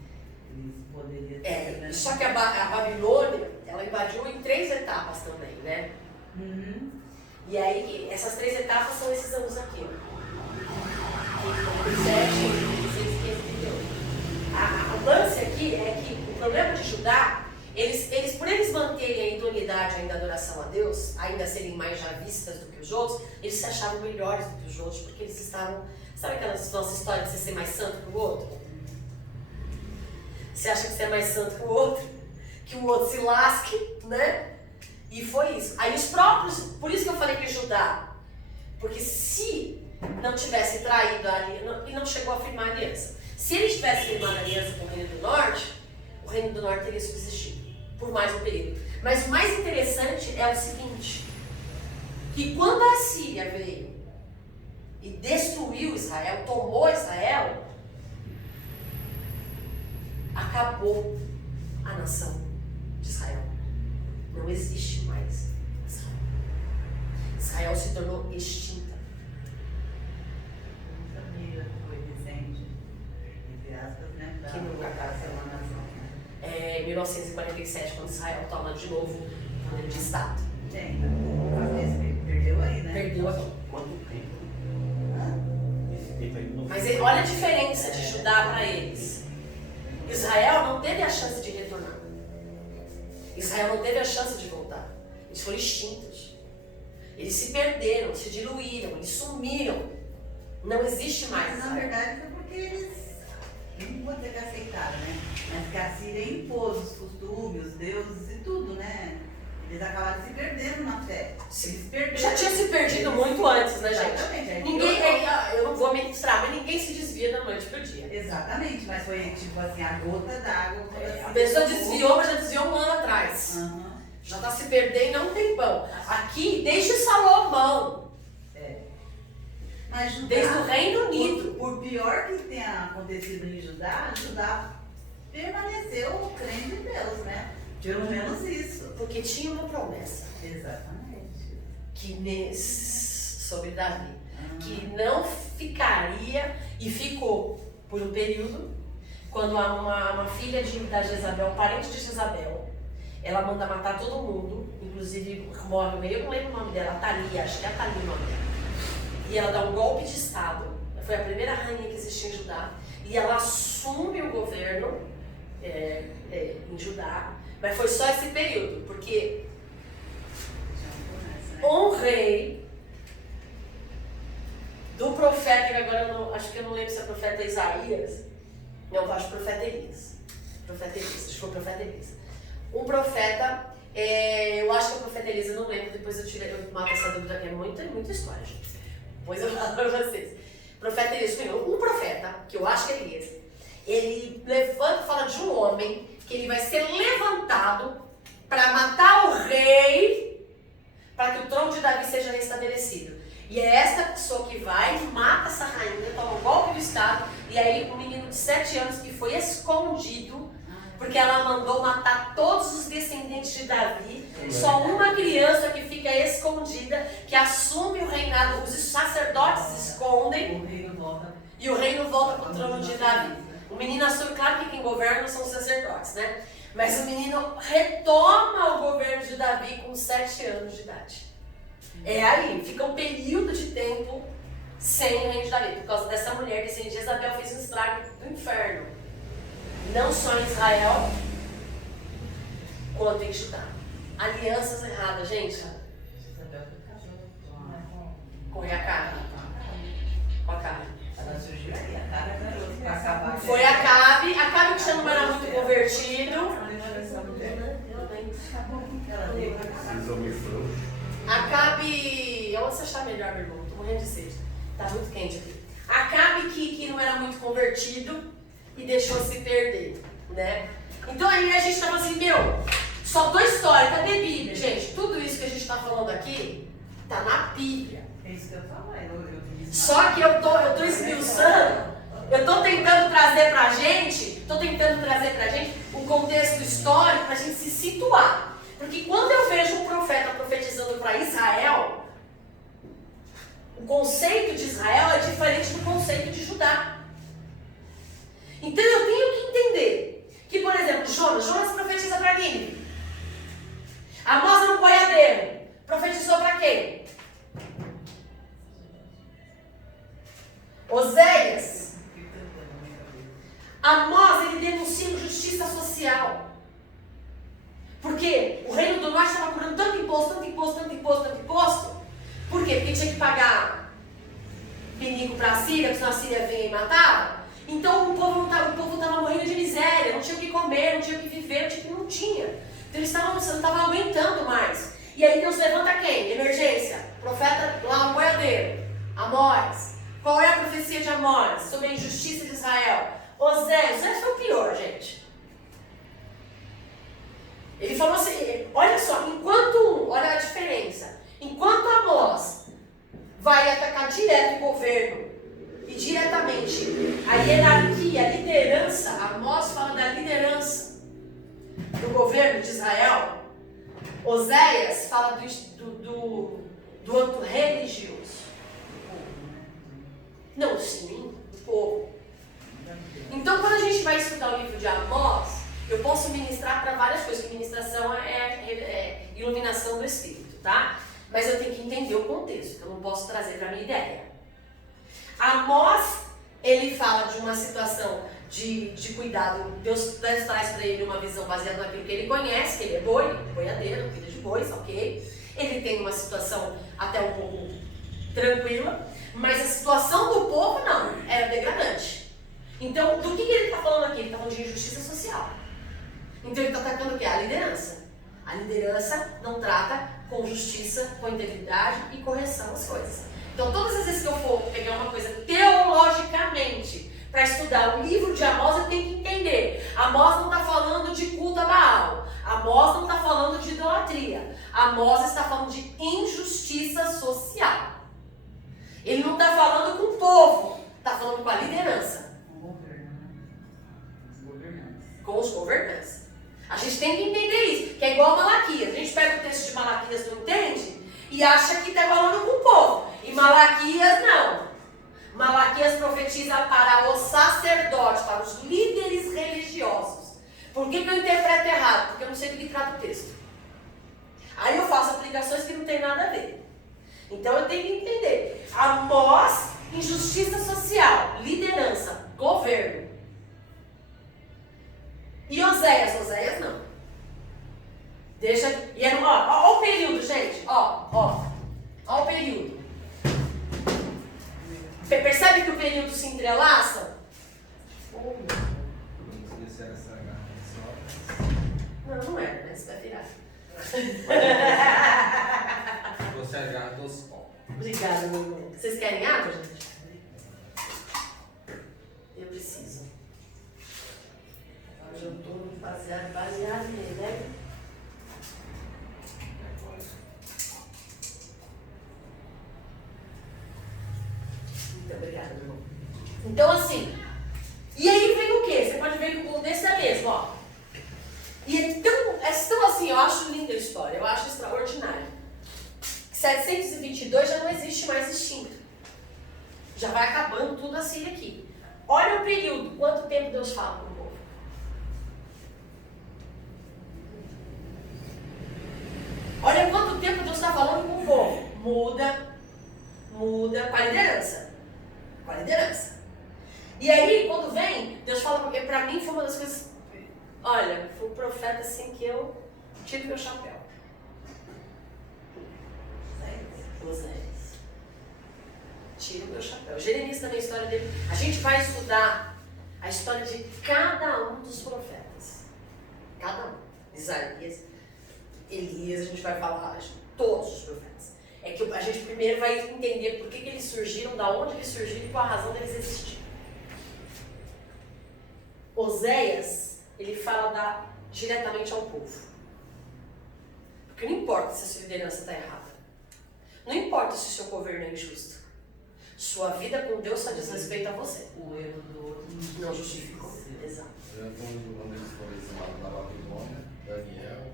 Eles poderiam só que a Babilônia, ela invadiu em 3 etapas também, né? Uhum. E aí, essas 3 etapas são esses anos aqui. 7, o lance aqui é que o problema de Judá, por eles manterem a idoneidade ainda da adoração a Deus, ainda serem mais javistas do que os outros, eles se achavam melhores do que os outros, porque eles estavam... Sabe aquela nossa história de você ser mais santo que o outro? Você acha que você é mais santo que o outro se lasque, né? E foi isso. Aí os próprios, por isso que eu falei que Judá, porque se não tivesse traído a aliança, e não chegou a firmar a aliança, se ele tivesse firmado a aliança com o Reino do Norte, o Reino do Norte teria subsistido por mais um período. Mas o mais interessante é o seguinte, que quando a Síria veio e destruiu Israel, tomou Israel, acabou a nação de Israel. Não existe mais Israel. Israel se tornou extinta. Eu não sabia que foi recente, entre aspas, né? Que nunca acaba ser uma nação. Né? Em 1947, quando Israel toma de novo o poder de Estado. Tem, perdeu aí, né? Perdeu aqui. Quanto tempo? Esse tempo aí não. Mas olha a diferença de Judá para eles. Israel não teve a chance de retornar. Israel não teve a chance de voltar. Eles foram extintos. Eles se perderam, se diluíram, eles sumiram. Não existe mais. Mas na verdade foi porque eles, não vou dizer que aceitaram, né? Mas que a Síria impôs os costumes, os deuses e tudo, né? Eles acabaram se perdendo na fé. Eles perderam. Já tinha se perdido muito antes, né, gente? Exatamente. Ninguém, eu não vou ministrar, mas ninguém se desvia da noite pro dia. Exatamente, mas foi tipo assim, a gota d'água. A pessoa desviou, mas já desviou um ano atrás. Uhum. Já está se perdendo há um tempão. Aqui, desde Salomão, Mas Judá, desde o Reino Unido. por pior que tenha acontecido em Judá, Judá permaneceu crente em Deus, né? Pelo menos isso. Porque tinha uma promessa Exatamente. sobre Davi, que não ficaria, e ficou por um período, quando uma filha da Jezabel, um parente de Jezabel, ela manda matar todo mundo, inclusive morre meio, eu não lembro o nome dela, Atalia, acho que é Atalia o nome dela. E ela dá um golpe de Estado, foi a primeira rainha que existiu em Judá, e ela assume o governo em Judá, mas foi só esse período, porque um rei do profeta, que agora acho que eu não lembro se é profeta Isaías, não, eu acho profeta Elias. Profeta Elisa, acho que foi o profeta Elisa. Um profeta, eu acho que é o profeta Elisa, não lembro, depois eu mato essa dúvida, que é muita história, gente. Depois eu falo para vocês. Profeta Elisa, um profeta, que eu acho que é Elisa, ele levanta, fala de um homem que ele vai ser levantado para matar o rei, para que o trono de Davi seja restabelecido. E é esta pessoa que vai, mata essa rainha, toma um golpe do estado, e aí um menino de 7 anos que foi escondido, porque ela mandou matar todos os descendentes de Davi, só uma criança que fica escondida, que assume o reinado, os sacerdotes escondem, e o reino volta para o trono de Davi. O menino assume, claro que quem governa são os sacerdotes, né? Mas o menino retoma o governo de Davi com 7 anos de idade. É aí, fica um período de tempo sem o reino de Davi, por causa dessa mulher que Jezabel fez um estrago do inferno. Não só em Israel, quanto em Judá. Alianças erradas, gente. Com Acabe. Com Acabe. Ela surgiu aí, Acabe é garoto pra acabar. Foi Acabe. Acabe que já não era muito convertido. Acabe. Onde você está melhor, meu irmão? Tô morrendo de sede. Tá muito quente aqui. Acabe que não era muito convertido e deixou se perder, né? Então aí a gente tava assim, só tua história, cadê a Bíblia? Gente, tudo isso que a gente tá falando aqui tá na Bíblia. É isso que eu falo, eu disse. Só que eu tô esmiuçando, eu tô tentando trazer pra gente um contexto histórico pra gente se situar. Porque quando eu vejo um profeta profetizando para Israel, o conceito de Israel é diferente do conceito de Judá. Então eu tenho que entender que, por exemplo, Jonas profetiza para Nínive. Amós era um boiadeiro. Profetizou para quem? Oséias. Amós, ele denuncia injustiça social. Porque o reino do norte estava cobrando tanto imposto. Por quê? Porque tinha que pagar pinico para a Síria, porque senão a Síria vinha e matava. Então o povo estava morrendo de miséria, não tinha o que comer, não tinha o que viver, não tinha. Então eles não estavam aguentando mais. E aí Deus levanta quem? Emergência. Profeta lá, um boiadeiro. Amós. Qual é a profecia de Amós sobre a injustiça de Israel? Oséias foi o pior, gente. Ele falou assim, olha só, olha a diferença. Enquanto Amós vai atacar direto o governo e diretamente a hierarquia, a liderança, Amós fala da liderança do governo de Israel, Oséias fala do âmbito religioso. Não, sim, do povo. Então, quando a gente vai estudar o livro de Amós, eu posso ministrar para várias coisas, que ministração é iluminação do Espírito, tá? Mas eu tenho que entender o contexto, eu não posso trazer para a minha ideia. Amós, ele fala de uma situação de cuidado, Deus traz para ele uma visão baseada naquilo que ele conhece, que ele é boiadeiro, cuida de bois, ok? Ele tem uma situação até um pouco tranquila, mas a situação do povo não, era degradante. Então, do que ele está falando aqui? Ele está falando de injustiça social. Então ele está atacando o quê? A liderança. A liderança não trata com justiça, com integridade e correção as coisas. Então todas as vezes que eu for pegar uma coisa teologicamente para estudar o livro de Amós, eu tenho que entender. Amós não está falando de culto a Baal. Amós não está falando de idolatria. Amós está falando de injustiça social. Ele não está falando com o povo, está falando com a liderança. Com os governantes. A gente tem que entender isso, que é igual a Malaquias. A gente pega o texto de Malaquias, não entende? E acha que está falando com o povo. E Malaquias não. Malaquias profetiza para os sacerdotes, para os líderes religiosos. Por que eu interpreto errado? Porque eu não sei do que trata o texto. Aí eu faço aplicações que não tem nada a ver. Então eu tenho que entender. Amós, injustiça social, liderança, governo. E Oséias não. Deixa. E era, ó o período, gente. Ó o período. Percebe que o período se entrelaça? Não, não era, né? Você vai virar. Você agarra dos pão. Obrigada, meu irmão. Vocês querem água, gente? Eu preciso. Hoje eu tô baseado nele, né? Muito obrigada, meu irmão. Então, assim, e aí vem o quê? Você pode ver que o contexto é mesmo, ó. E é tão assim, eu acho linda a história, eu acho extraordinário. 722 já não existe mais extinto. Já vai acabando tudo assim aqui. Olha o período, quanto tempo Deus fala com o povo. Olha quanto tempo Deus está falando com o povo. Muda com a liderança. Com a liderança. E aí, quando vem, Deus fala, porque pra mim foi uma das coisas, olha, foi um profeta assim que eu tiro meu chapéu. Oséias. Tiro meu chapéu. Jeremias também, a história dele. A gente vai estudar a história de cada um dos profetas. Cada um. Isaías, Elias, a gente vai falar de todos os profetas. É que a gente primeiro vai entender por que eles surgiram, da onde eles surgiram e qual a razão deles existirem. Oséias, ele fala diretamente ao povo. Porque não importa se a sua liderança está errada. Não importa se o seu governo é injusto. Sua vida com Deus só diz respeito a você. O erro do outro Não justificou. Exato. Quando eles foram exilados na Babilônia, Daniel,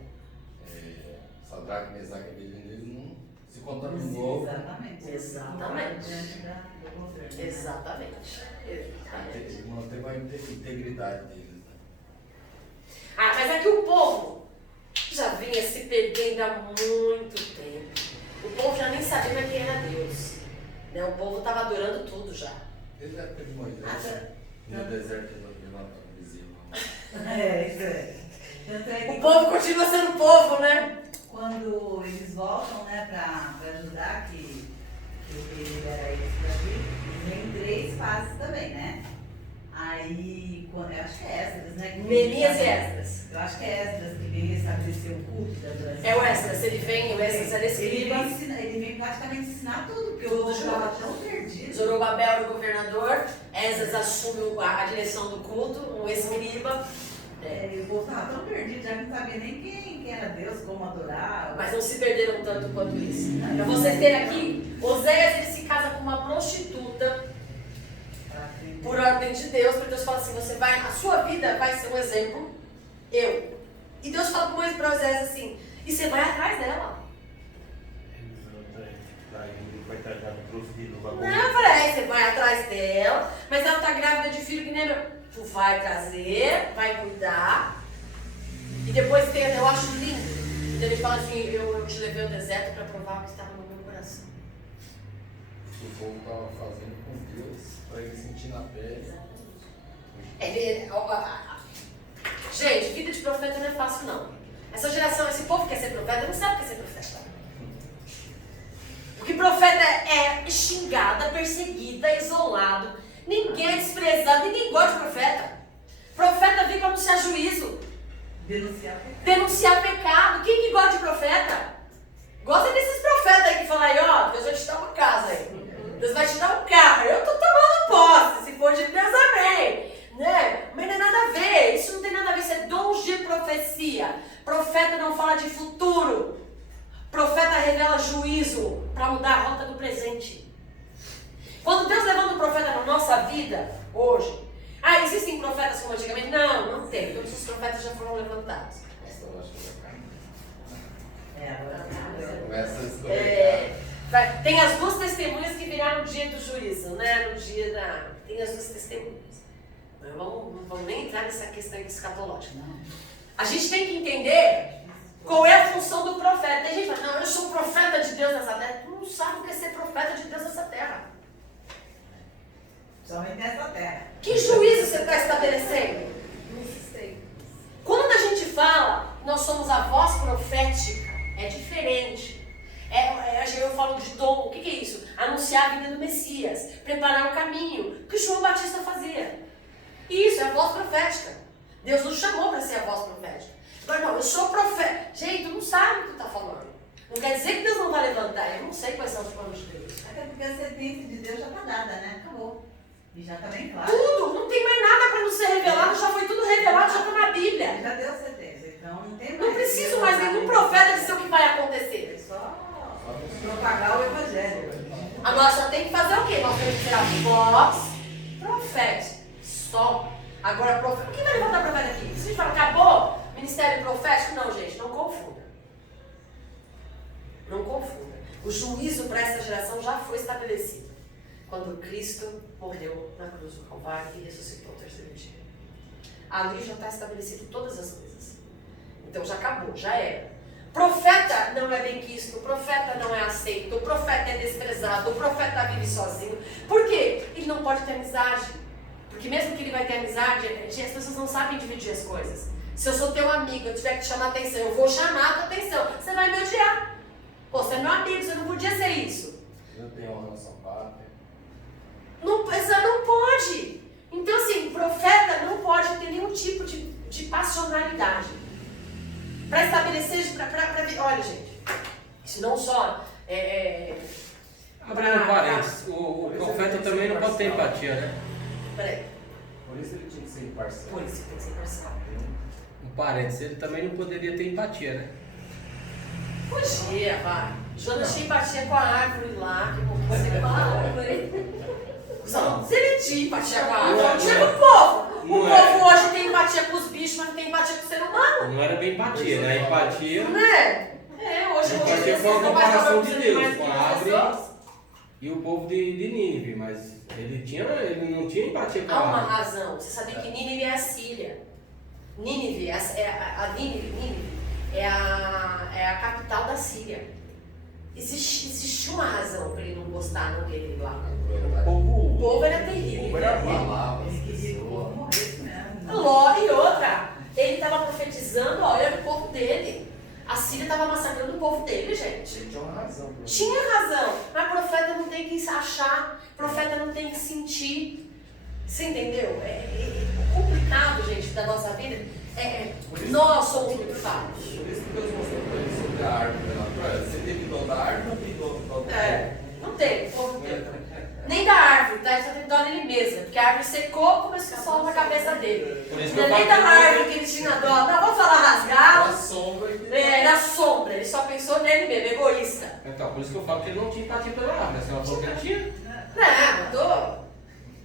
Sadraque, Mesaque e Abednego não se contaminou. Exatamente. Exatamente. Diante do governo. Exatamente. Ele manteve a integridade deles. Né? Ah, mas é que o povo já vinha se perdendo há muito tempo. O povo já nem sabia mais quem era Deus. Né? O povo estava adorando tudo já. Desde a época de Moisés, no deserto de levantou o vizinho. Isso é. Tanto é que O povo continua sendo povo, né? quando eles voltam, né, pra ajudar, que o rei libera eles pra vir, vem 3 fases também, né? Aí, eu acho que é Esdras, né? Neemias e Esdras. Eu acho que é Esdras que vem estabelecer o culto da adoração. É o Esdras, ele vem, o Esdras era escriba. Ele vem praticamente ensinar tudo, porque o povo estava tão perdido. Zorobabel era o governador, Esdras assume a direção do culto, um escriba. E o povo estava tão perdido, já não sabia nem quem era Deus, como adorar. Mas não se perderam tanto quanto isso. Para vocês terem aqui, Oséias ele se casa com uma prostituta por ordem de Deus, porque Deus fala assim, a sua vida vai ser um exemplo, E Deus fala para Oséias assim, e você vai atrás dela. Não, eu falei, você vai atrás dela, mas ela tá grávida de filho que nem meu. Tu vai trazer, vai cuidar, e depois tem, eu acho lindo. Então ele fala assim, eu te levei ao deserto para provar o que estava no meu coração. O povo estava fazendo com Deus para ele sentir na pele. Gente, vida de profeta não é fácil não. Essa geração, esse povo que quer ser profeta, não sabe o que é ser profeta. Porque profeta é xingada, perseguida, isolado. Ninguém é desprezado, ninguém gosta de profeta. Profeta vem para anunciar juízo. Denunciar pecado. Quem que gosta de profeta? Gosta desses profetas aí que falam aí, ó, Deus vai te dar uma casa aí. Deus vai te dar um carro. Eu tô tomando posse. Se for de Deus, amém. Né? Mas não é nada a ver. Isso não tem nada a ver. Isso é dons de profecia. Profeta não fala de futuro. Profeta revela juízo para mudar a rota do presente. Quando Deus levanta um profeta na nossa vida, hoje, existem profetas como antigamente? Não tem. Todos os profetas já foram levantados. Nossa, eu acho que Agora começa a escorregar. Tem as 2 testemunhas que viraram no dia do juízo, né? Tem as 2 testemunhas. Mas não vamos nem entrar nessa questão escatológica. A gente tem que entender qual é a função do profeta. Tem gente que fala, não, eu sou profeta de Deus nessa terra. Tu não sabe o que é ser profeta de Deus nessa terra. somente nessa terra. Que juízo você está estabelecendo? Quando a gente fala, nós somos a voz profética, é diferente. Eu falo de dom, o que é isso? Anunciar a vinda do Messias, preparar o caminho, que o João Batista fazia. Isso é a voz profética. Deus nos chamou para ser a voz profética. Agora, não, eu sou profeta. Gente, tu não sabe o que tu está falando. Não quer dizer que Deus não vai levantar. Eu não sei quais são os planos de Deus. Até porque a sentença de Deus já está dada, né? Acabou. E já está bem claro. Tudo, não tem mais nada para não ser revelado, já foi tudo revelado, já está na Bíblia. Já deu sentença, então não tem mais. Não preciso mais nenhum profeta dizer o que vai acontecer. É só propagar o evangelho. Agora só tem que fazer o quê? Nós temos que ser a voz profética. Só. Agora, profeta. Quem vai levantar profeta aqui? Se a gente fala, acabou ministério profético? Não, gente, não confunda. Não confunda. O juízo para essa geração já foi estabelecido quando Cristo morreu na cruz do Calvário e ressuscitou ao terceiro dia. Ali já está estabelecido todas as coisas. Então já acabou, já era. Profeta não é benquisto, o profeta não é aceito, o profeta é desprezado, o profeta vive sozinho. Por quê? Ele não pode ter amizade. Porque mesmo que ele vai ter amizade, as pessoas não sabem dividir as coisas. Se eu sou teu amigo, eu tiver que te chamar a atenção, eu vou chamar a tua atenção. Você vai me odiar. Pô, você é meu amigo, você não podia ser isso. Eu tenho honra na sua pátria. Não, você não pode. Então assim, profeta não pode ter nenhum tipo de passionalidade. Para estabelecer, olha gente, isso não só Abrindo parênteses, o profeta também não pode ter empatia, né? Peraí, Por isso ele tinha que ser imparcial. por isso tem que ser parcial. Um parênteses, ele também não poderia ter empatia, né? Podia, vai. Jonas tinha empatia com a árvore lá, que você com a árvore. Só se ele tinha empatia com a árvore, não tinha com o povo. O povo hoje tem empatia com os bichos, mas não tem empatia com o ser humano. Não era bem empatia, né? Empatia Não é? Hoje empatia vocês foi uma não mais comparação falam de dos Deus animais com que a as árvore pessoas. e o povo de Nínive, mas ele não tinha empatia com Há a uma árvore. razão. Você sabia que Nínive é a Síria. Nínive, Nínive é a capital da Síria. Existe uma razão para ele não gostar, não querer ir lá. O povo era terrível. Eles queriam que o povo morresse mesmo. E outra, ele estava profetizando, olha, o povo dele. A Síria estava massacrando o povo dele, gente. Ele tinha uma razão. Tinha razão, mas profeta não tem que achar, profeta não tem que sentir. Você entendeu? O complicado, gente, da nossa vida nós somos muito falhos. Por isso que Deus mostrou para ele sobre a árvore. Você teve dó da árvore ou tem dó da árvore? Não tem, o povo não tem. Nem da árvore, tá? Ele só tem dó dele mesmo. Porque a árvore secou, começou a sol na cabeça dele. Por isso que Não é eu nem da falo árvore que ele tinha dó. Não, vamos falar rasgado. Na sombra. Na sombra, ele só pensou nele mesmo, egoísta. Então, por isso que eu falo que ele não tinha empatia pela árvore. A senhora falou que ele tinha. Mandou.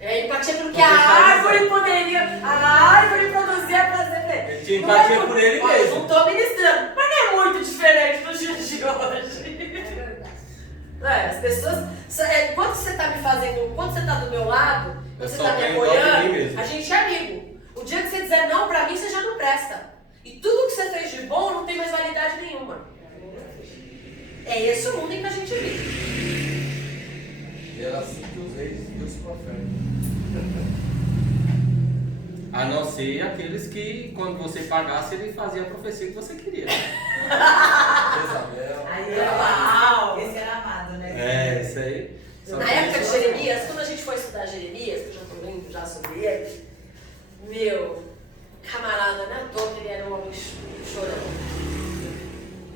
Empatia pelo que a árvore poderia. A árvore produzia prazer nele. Ele tinha empatia por ele Olha, mesmo. não estou ministrando, mas não é muito diferente dos dias de hoje. As pessoas. Quando você está me fazendo. Quando você está do meu lado, Eu você só está me tenho dó de mim apoiando, mesmo. a gente é amigo. O dia que você dizer não pra mim, você já não presta. E tudo que você fez de bom não tem mais validade nenhuma. É esse o mundo em que a gente vive. E era assim que os reis e os profetas. A não ser aqueles que, quando você pagasse, ele fazia a profecia que você queria. Isabel. Aí Uau! esse era amado, né? É, isso aí. Só Na que época de isso- Jeremias, quando a gente foi estudar Jeremias, que eu já estou lendo já sobre ele, meu camarada, não é à toa que ele era um homem chorão.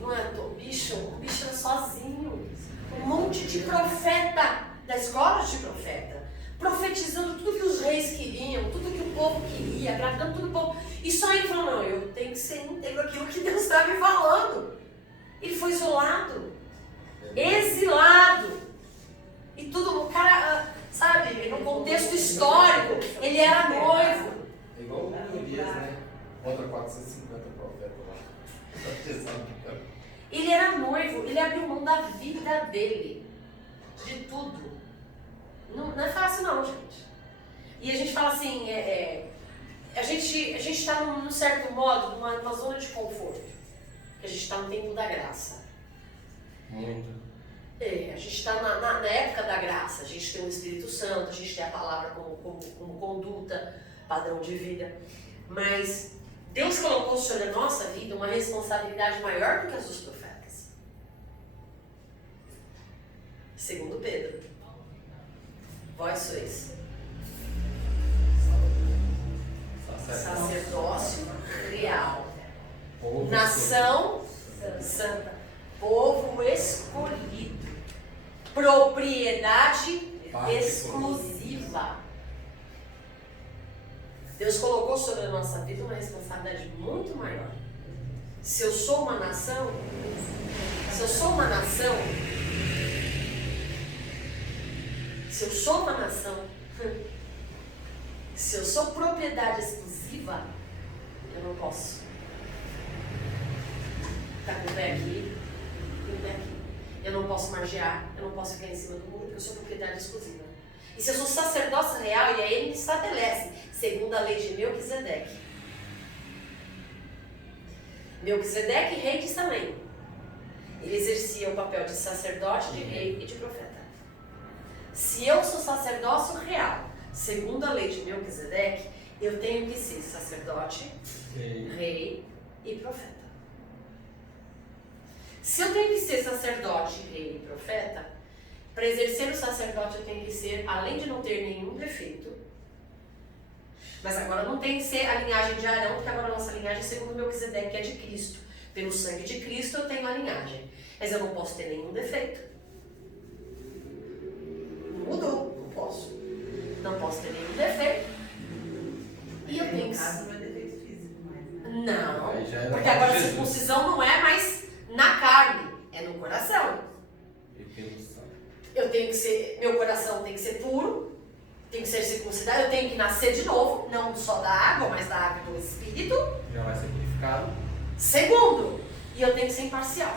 Não é à toa, o bicho era sozinho. Um monte de profeta, da escola de profeta, profetizando tudo que os reis queriam, tudo que o povo queria, agradando tudo o povo. E só ele falou, não, eu tenho que ser íntegro aquilo que Deus está me falando. Ele foi isolado, exilado. E tudo, o cara, sabe, no contexto histórico, ele era noivo. É igual o Urias, né? Contra 450 profetas lá. Profetizando. Ele era noivo, ele abriu mão da vida dele, de tudo. Não é fácil não, gente. E a gente fala assim, a gente está num certo modo, numa zona de conforto. Porque a gente está no tempo da graça. Muito. A gente está na época da graça, a gente tem o Espírito Santo, a gente tem a palavra como conduta, padrão de vida. Mas Deus colocou sobre a nossa vida uma responsabilidade maior do que as dos profetas. Segundo Pedro, vós sois Sacerdócio real. Povo Nação santa. Povo escolhido. Propriedade exclusiva. Deus colocou sobre a nossa vida uma responsabilidade muito maior. Se eu sou uma nação, se eu sou uma nação, se eu sou propriedade exclusiva, eu não posso. Tá com o pé aqui, com o pé aqui. Eu não posso margear, eu não posso ficar em cima do muro, porque eu sou propriedade exclusiva. E se eu sou sacerdócio real, e aí ele me estabelece, segundo a lei de Melquisedeque. Melquisedeque, rei de Salém. Ele exercia o papel de sacerdote, de rei e de profeta. Se eu sou sacerdócio real, segundo a lei de Melquisedeque, eu tenho que ser sacerdote, rei e profeta. Se eu tenho que ser sacerdote, rei e profeta, para exercer o sacerdote eu tenho que ser, além de não ter nenhum defeito, mas agora não tem que ser a linhagem de Arão, porque agora a nossa linhagem é segundo Melquisedeque, que é de Cristo. Pelo sangue de Cristo eu tenho a linhagem, mas eu não posso ter nenhum defeito. Mudou, não posso. Não posso ter nenhum defeito. E eu tenho que... Não é defeito físico mais, né? Não, Aí já era porque agora a Jesus. circuncisão não é mais na carne, é no coração. E pelo sangue. Eu tenho que ser, meu coração tem que ser puro, tem que ser circuncidado, eu tenho que nascer de novo, não só da água, mas da água e do Espírito. Já vai ser purificado. Segundo, e eu tenho que ser imparcial.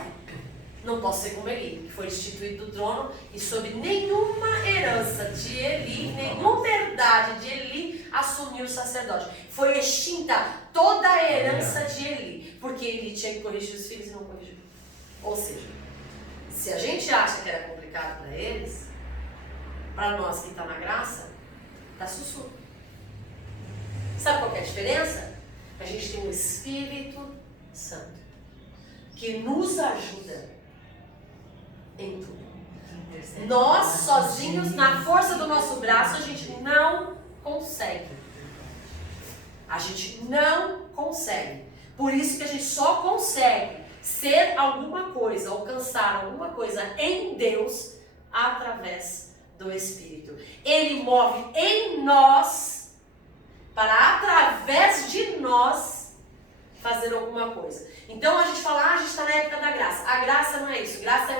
Não posso ser como Eli, que foi destituído do trono e sob nenhuma herança de Eli, nenhuma herdade de Eli, assumiu o sacerdote. Foi extinta toda a herança de Eli, porque Eli tinha que corrigir os filhos e não corrigiu. Ou seja, se a gente acha que era complicado para eles, para nós que está na graça, está sussurro. Sabe qual que é a diferença? A gente tem o Espírito Santo, que nos ajuda em tudo. Nós sozinhos, na força do nosso braço, a gente não consegue. A gente não consegue. Por isso que a gente só consegue ser alguma coisa, alcançar alguma coisa em Deus através do Espírito. Ele move em nós para, através de nós, fazer alguma coisa. Então a gente fala, a gente está na época da graça. A graça não é isso. Graça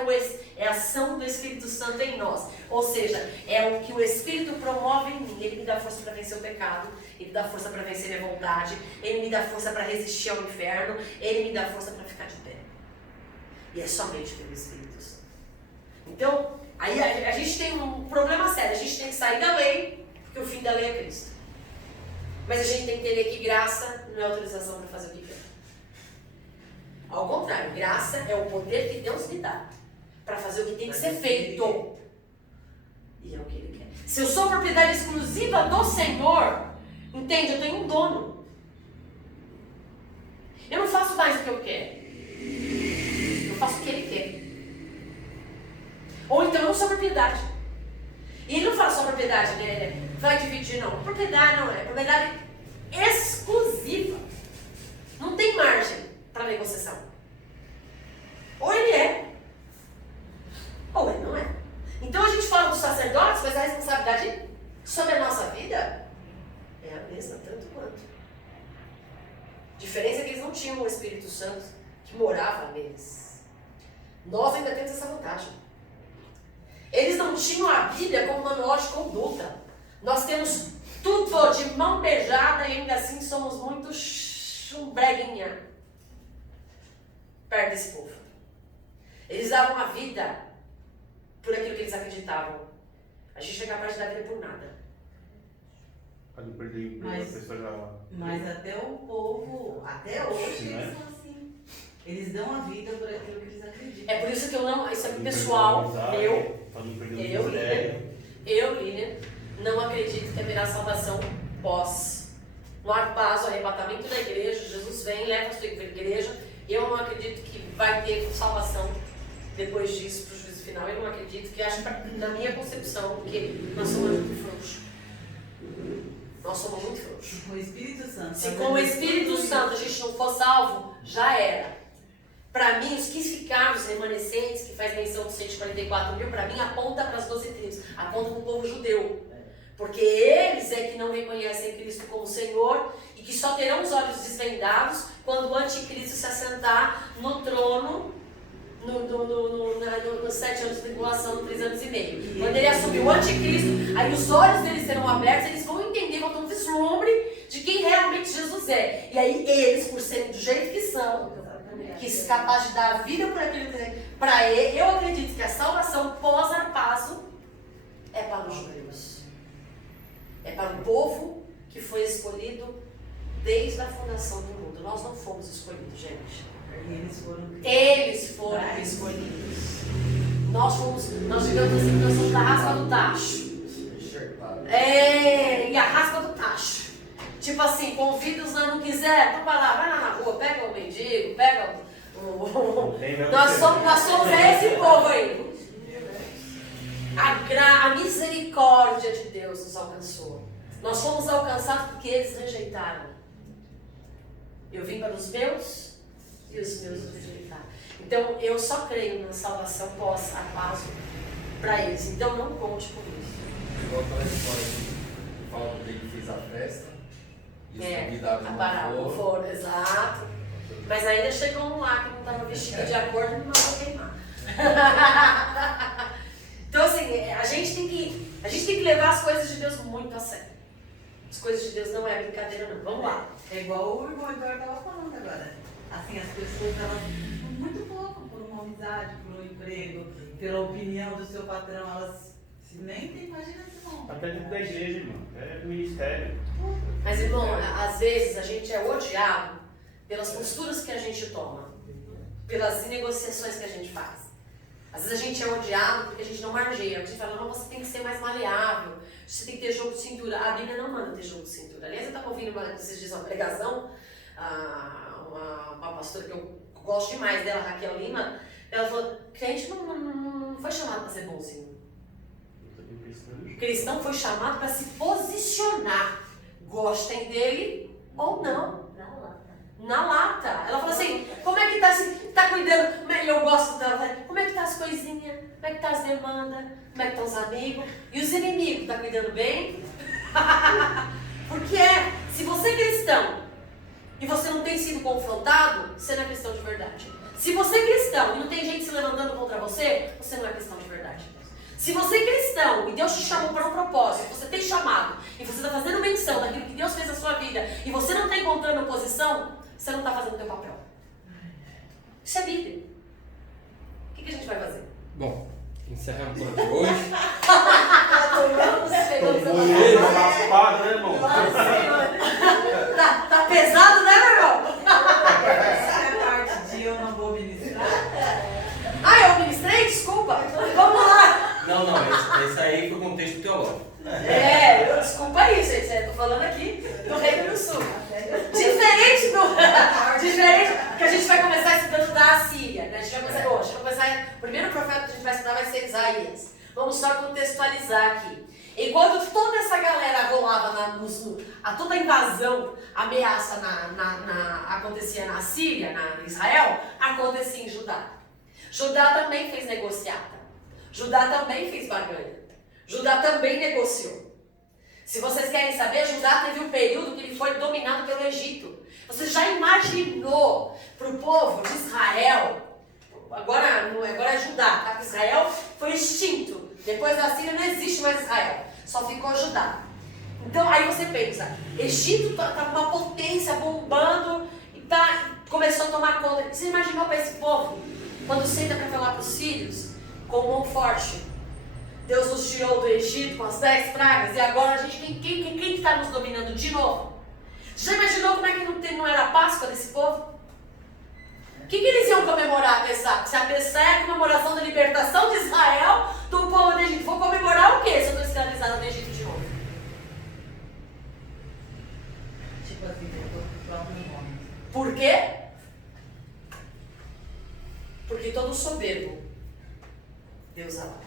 é a ação do Espírito Santo em nós. Ou seja, é o que o Espírito promove em mim. Ele me dá força para vencer o pecado. Ele me dá força para vencer minha vontade. Ele me dá força para resistir ao inferno. Ele me dá força para ficar de pé. E é somente pelo Espírito Santo. Então, aí a gente tem um problema sério. A gente tem que sair da lei, porque o fim da lei é Cristo. Mas a gente tem que entender que graça não é autorização para fazer o que quer. Ao contrário, graça é o poder que Deus me dá para fazer o que tem que ser feito. E é o que Ele quer. Se eu sou propriedade exclusiva do Senhor, entende? Eu tenho um dono. Eu não faço mais o que eu quero. Eu faço o que Ele quer. Ou então eu não sou propriedade. E Ele não fala só propriedade, né? Vai dividir, não. Propriedade não é. Propriedade exclusiva. Não tem margem para negociação. Ou ele é, ou ele não é. Então a gente fala dos sacerdotes, mas a responsabilidade sobre a nossa vida é a mesma, tanto quanto. A diferença é que eles não tinham o Espírito Santo que morava neles. Nós ainda temos essa vantagem. Eles não tinham a Bíblia como manual de conduta. Nós temos tudo de mão beijada e ainda assim somos muito chumbreguinha perto desse povo. Eles davam a vida por aquilo que eles acreditavam. A gente é capaz de dar vida por nada. Pode perder o emprego, a pessoa já... Mas até o povo, até hoje, Não é? eles são assim. Eles dão a vida por aquilo que eles acreditam. É por isso que eu não, isso é pessoal, Lilian, não acredito que haverá salvação pós. No arpazo, arrebatamento da igreja, Jesus vem, leva a sua igreja. Eu não acredito que vai ter salvação depois disso para o juízo final. Eu não acredito que, acho na minha concepção, porque nós somos muito frouxos. Nós somos muito frouxos. Com o Espírito Santo. Se com o Espírito Santo a gente não for salvo, já era. Para mim, os que ficaram, os remanescentes, que faz menção dos 144 mil, para mim aponta para as 12 tribos, aponta para o povo judeu. Porque eles é que não reconhecem Cristo como Senhor e que só terão os olhos desvendados quando o anticristo se assentar no trono nos 7 anos de tribulação, no 3 anos e meio. Quando ele assumir o anticristo, aí os olhos deles serão abertos, eles vão entender, vão ter um vislumbre de quem realmente Jesus é. E aí eles, por serem do jeito que são, que é capaz de dar a vida por aquilo que é, para ele, eu acredito que a salvação pós-arpazo é para os judeus. É para o povo que foi escolhido desde a fundação do mundo. Nós não fomos escolhidos, gente. Eles foram escolhidos. Nós digamos assim, nós somos da raspa do tacho. E a raspa do tacho. Tipo assim, convida os não quiser, então vai lá na rua, pega o mendigo, pega o. Nós somos esse povo aí. A misericórdia de Deus nos alcançou. Nós fomos alcançados porque eles rejeitaram. Eu vim para os meus e os meus os rejeitaram. Então eu só creio na salvação pós-arpazo para eles. Então não conte com isso. Igual aquela história que fala que ele fez a festa e os convidados não foram. Exato. Mas ainda chegou um lá que não estava vestido de acordo e não mandou queimar. Então assim, a gente tem que levar as coisas de Deus muito a sério. As coisas de Deus não é brincadeira não. Vamos lá. É igual o irmão Eduardo estava falando agora. Assim, as pessoas, elas muito pouco por uma amizade, por um emprego, pela opinião do seu patrão, elas nem tem imaginação. Até dentro da igreja, irmão. É do ministério. Mas irmão, às vezes a gente é odiado pelas posturas que a gente toma, pelas negociações que a gente faz. Às vezes a gente é odiado porque a gente não margeia. A gente fala, não, você tem que ser mais maleável, você tem que ter jogo de cintura. A Bíblia não manda ter jogo de cintura. Aliás, eu estava ouvindo esses dias uma pregação, uma pastora que eu gosto demais dela, Raquel Lima, ela falou, crente não foi chamado para ser bonzinho. Cristão foi chamado para se posicionar. Gostem dele ou não. Na lata. Ela falou assim, como é que tá cuidando? Eu gosto dela. Como é que tá as coisinhas? Como é que tá as demandas? Como é que estão os amigos? E os inimigos? Tá cuidando bem? Porque se você é cristão e você não tem sido confrontado, você não é cristão de verdade. Se você é cristão e não tem gente se levantando contra você, você não é cristão de verdade. Se você é cristão e Deus te chamou para um propósito, você tem chamado e você está fazendo menção daquilo que Deus fez na sua vida e você não está encontrando oposição, você não está fazendo o seu papel. Isso é Bíblia. O que a gente vai fazer? Bom, encerramos por aqui hoje. Raspado, né, irmão? Tá pesado, né, meu irmão? Essa é a parte de eu não vou ministrar. Eu ministrei? Desculpa. Vamos lá. Não, esse aí foi contexto teológico. Desculpa aí, gente. Eu tô falando aqui do Reino do Sul. Diferente que a gente vai começar estudando da Assíria, né? A gente vai começar, o primeiro profeta que a gente vai estudar vai ser Isaías. Vamos só contextualizar aqui. Enquanto toda essa galera rolava toda a invasão, ameaça acontecia na Síria, na Israel, acontecia em Judá. Judá também fez negociata. Judá também fez barganha. Judá também negociou. Se vocês querem saber, Judá teve um período que ele foi dominado pelo Egito. Você já imaginou para o povo de Israel, agora é Judá, tá? Israel foi extinto. Depois da Síria não existe mais Israel, só ficou Judá. Então aí você pensa, Egito tá uma potência bombando e começou a tomar conta. Você imaginou para esse povo, quando senta para falar para os sírios, com mão forte? Deus nos tirou do Egito com as 10 pragas e agora a gente quem está nos dominando de novo? Já imaginou como é que não era a Páscoa desse povo? O que eles iam comemorar, Pessah? Se a Pessah é a comemoração da libertação de Israel do povo do Egito, vou comemorar o quê se eu estou escravizado no Egito de novo? Tipo assim, depois do próprio nome. Por quê? Porque todo soberbo Deus abaixa.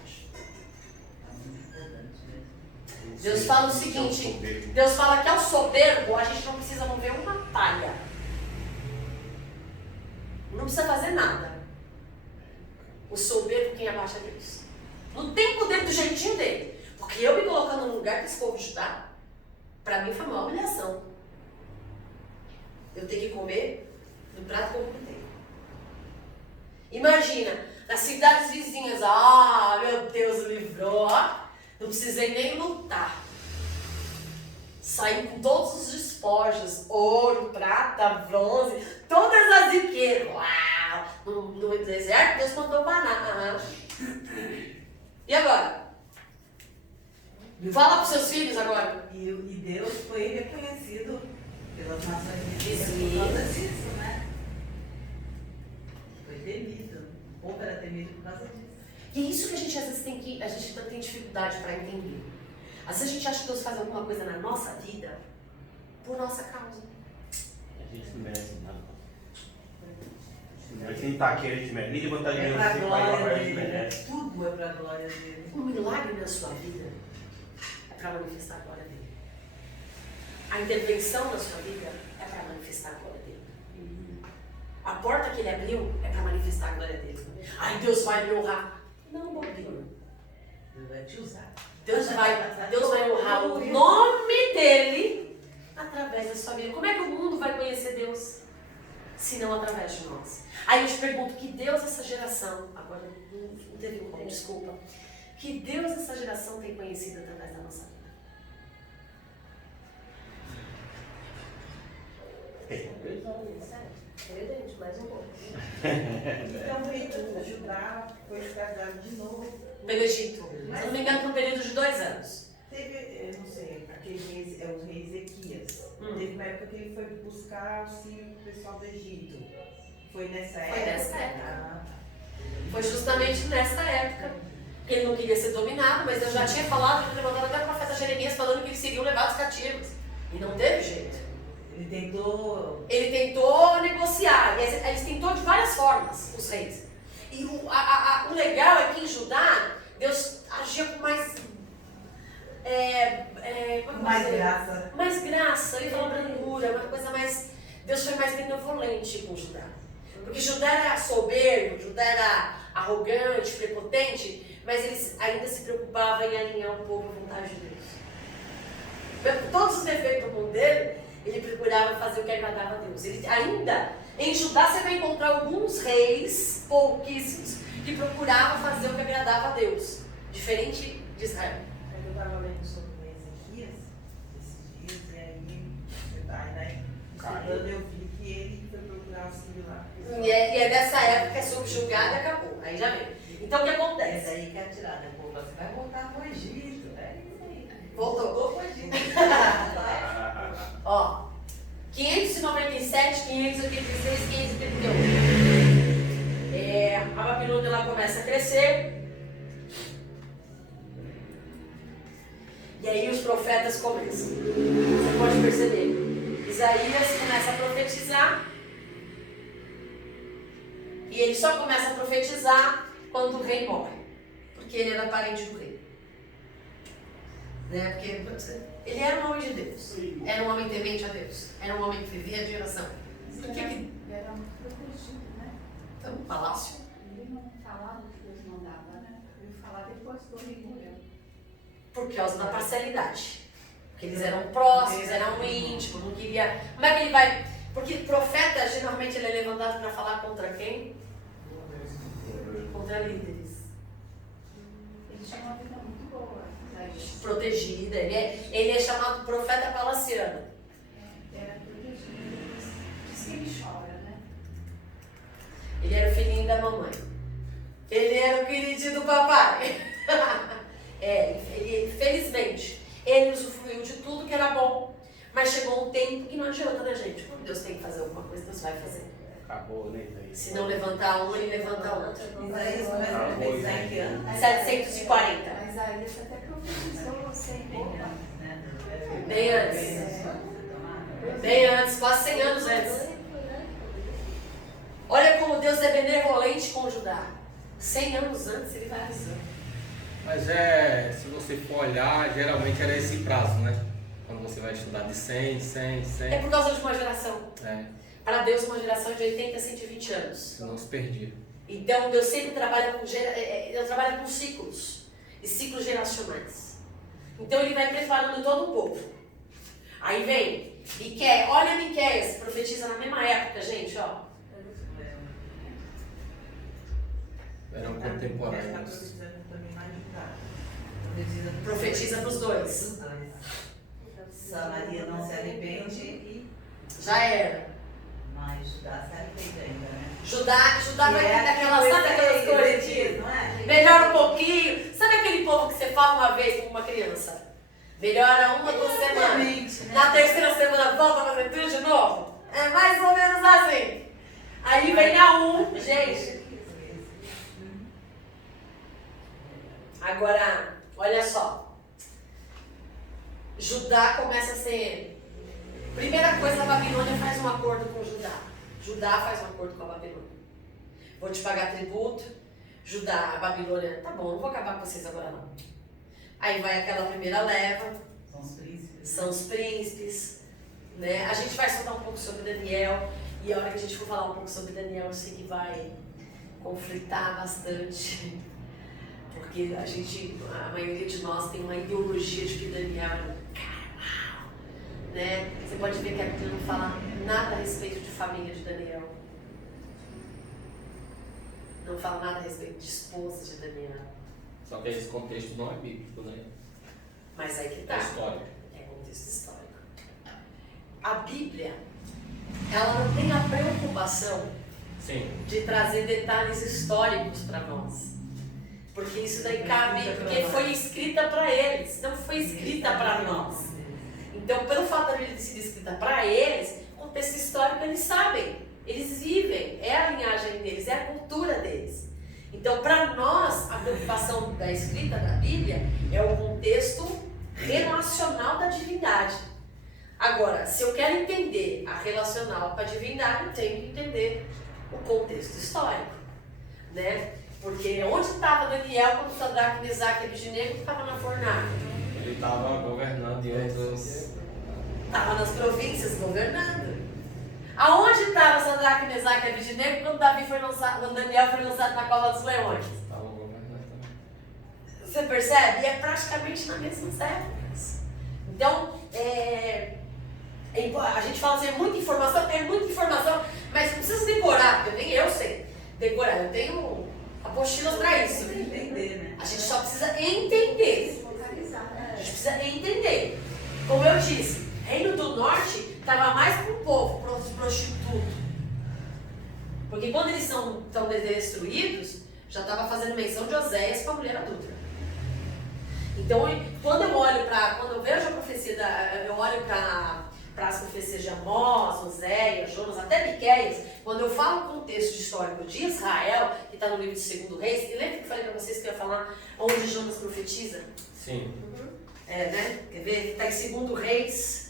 Deus fala o seguinte, Deus fala que ao soberbo a gente não precisa mover uma palha. Não precisa fazer nada. O soberbo quem abaixa Deus. Não tem poder do jeitinho dele. Porque eu me colocando no lugar que esse povo está, para mim foi uma humilhação. Eu tenho que comer do prato que eu contei. Imagina, nas cidades vizinhas, meu Deus, livrou, não precisei nem lutar. Saí com todos os despojos, ouro, prata, bronze, todas as riquezas. Uau! No deserto, Deus mandou banana. E agora? Fala para os seus filhos agora. E Deus foi reconhecido pelas nações vizinhas Sim. por causa disso, né? Foi temido. O povo era temido por causa disso. E é isso que a gente às vezes tem dificuldade para entender. Às vezes a gente acha que Deus faz alguma coisa na nossa vida por nossa causa. A gente não merece nada. A gente não tá aqui, a gente merece. Nem levantar de É manhã, pra você vai glória a gente dele, né? merece. Tudo é pra glória dele. Um milagre na sua vida é para manifestar a glória dele. A intervenção na sua vida é para manifestar a glória dele. A porta que ele abriu é para manifestar a glória dele. Ai, Deus vai me honrar. Não, bobinho. Deus vai te usar. Deus vai honrar o nome dele através da sua vida. Como é que o mundo vai conhecer Deus? Se não através de nós. Aí eu te pergunto, que Deus essa geração, agora não teve como, desculpa, que Deus essa geração tem conhecido através da nossa vida? Evidente, mais um pouco. Então o rei de Judá foi escravizado de novo. Pelo Egito. Se não me engano, por um período de 2 anos. Teve, eu não sei, aquele rei, o rei Ezequias. Teve uma época que ele foi buscar auxílio pro pessoal do Egito. Foi nessa época? Foi nessa época. Ah, tá. Foi justamente nessa época que ele não queria ser dominado, mas eu já tinha falado, ele levantou até o profeta Jeremias falando que eles seriam levados cativos. E não teve jeito. Ele tentou. Ele tentou negociar, e eles tentou de várias formas, os reis. E o legal é que em Judá, Deus agia com mais... Mais graça. Mais graça, ele falou brandura, uma coisa mais... Deus foi mais benevolente com Judá. Porque Judá era soberbo, Judá era arrogante, prepotente, mas eles ainda se preocupavam em alinhar um pouco a vontade de Deus. Mesmo com todos os defeitos do mundo dele, ele procurava fazer o que agradava a Deus. Ele ainda, em Judá você vai encontrar alguns reis, pouquíssimos, que procuravam fazer o que agradava a Deus. Diferente de Israel. Quando eu estava lendo sobre Ezequias, esses dias, e aí, estudando, eu vi que ele foi procurar auxílio lá. E é nessa época que é subjugado e acabou. Aí já vem. Então o que É acontece? daí que é tirada. O povo você vai voltar pro Egito. É isso aí. Voltou. Pro Egito. Ó, 597, 586, 531. A Babilônia ela começa a crescer. E aí os profetas começam. Você pode perceber. Isaías começa a profetizar. E ele só começa a profetizar quando o rei morre. Porque ele era parente do rei. Né? Porque ele era um homem de Deus. Era um homem temente a Deus. Era um homem que vivia de oração. Por que que... Era muito protegido, né? Então, um palácio. Ele não falava o que Deus mandava, né? Ele falava depois que o rei morreu. Por causa da parcialidade. Porque eles eram próximos, eram íntimos, não queria... Como é que ele vai... Porque profeta, geralmente, ele é levantado para falar contra quem? Contra líderes. Ele tinha uma vida muito boa, Isaías. Protegida. Ele é chamado profeta palaciano. Era protegido. Diz que ele chora, né? Ele era o filhinho da mamãe. Ele era o queridinho do papai. Felizmente, ele usufruiu de tudo que era bom. Mas chegou um tempo que não adianta, né, gente? Quando Deus tem que fazer alguma coisa, Deus vai fazer. Acabou, né? Daí. Se não levantar um, ele levanta outro. Isaías começa a profetizar em que ano? 740. Mas Isaías até profetizou sem roupa. Bem antes. Bem antes, quase 100 anos antes. Olha como Deus é benevolente com Judá. 100 anos antes ele vai avisando. Mas se você for olhar, geralmente era esse prazo, né? Quando você vai estudar de 100, 100, 100. É por causa de uma geração. É, Para Deus, uma geração de 80 a 120 anos. senão se perdia. Então, Deus sempre trabalha Deus trabalha com ciclos. E ciclos geracionais. Então, Ele vai preparando todo o povo. Aí vem Miqueias. Olha Miqueias, profetiza na mesma época, gente, ó. Eram Está contemporâneos. profetizando também mais Judá. Profetiza para os dois. Os dois. Samaria não se arrepende, Já era. mas Judá se arrepende ainda, né? Judá vai Que ter daquelas, sabe aquelas coisas de... não é? Melhora um pouquinho. Sabe aquele povo que você fala uma vez com uma criança? Melhora uma, 2 semanas. Exatamente, né? Na terceira semana volta a fazer tudo de novo. É mais ou menos assim. Aí vem a gente. Agora, olha só. Judá começa a ser... Primeira coisa, a Babilônia faz um acordo com Judá. Judá faz um acordo com a Babilônia. Vou te pagar tributo. Judá, a Babilônia, tá bom, não vou acabar com vocês agora não. Aí vai aquela primeira leva. São os príncipes. São os príncipes, né? A gente vai soltar um pouco sobre Daniel, e a hora que a gente for falar um pouco sobre Daniel, eu sei que vai conflitar bastante, porque a maioria de nós tem uma ideologia de que Daniel é um carnal, né? Você pode ver que a Bíblia não fala nada a respeito de família de Daniel. Não fala nada a respeito de esposa de Daniel. Só que esse contexto não é bíblico, né? Mas aí que tá. É histórico. É contexto histórico. A Bíblia, ela não tem a preocupação Sim. de trazer detalhes históricos para nós. Porque isso daí cabe, porque foi escrita para eles, não foi escrita para nós. Então, pelo fato da Bíblia ter sido escrita para eles, o contexto histórico eles sabem, eles vivem, é a linhagem deles, é a cultura deles. Então, para nós, a preocupação da escrita da Bíblia é o contexto relacional da divindade. Agora, se eu quero entender a relacional com a divindade, eu tenho que entender o contexto histórico, né? Porque onde estava Daniel quando Sadraque, Mesaque e Abednego estavam na fornalha? Ele estava governando em outros... Estava nas províncias governando. Aonde estava Sadraque, Mesaque e Abednego quando Daniel foi lançado na cova dos leões? Estava governando também. Você percebe? E é praticamente nas mesmas épocas. Então, a gente fala assim, é muita informação, mas não precisa decorar, porque nem eu sei decorar. Eu tenho apostilas para isso. Entender, né? A gente só precisa entender. A gente precisa entender. Como eu disse, Reino do Norte estava mais para o povo, para os prostitutos. Porque quando eles estão destruídos, já estava fazendo menção de Oséias com a mulher adulta. Então, quando eu vejo a profecia, eu olho para as profecias de Amós, Oséias, Jonas, até Miqueias, quando eu falo o contexto histórico de Israel, que está no livro de 2 Reis, e lembra que eu falei para vocês que eu ia falar onde Jonas profetiza? Sim. Né? Quer ver? Está em 2 Reis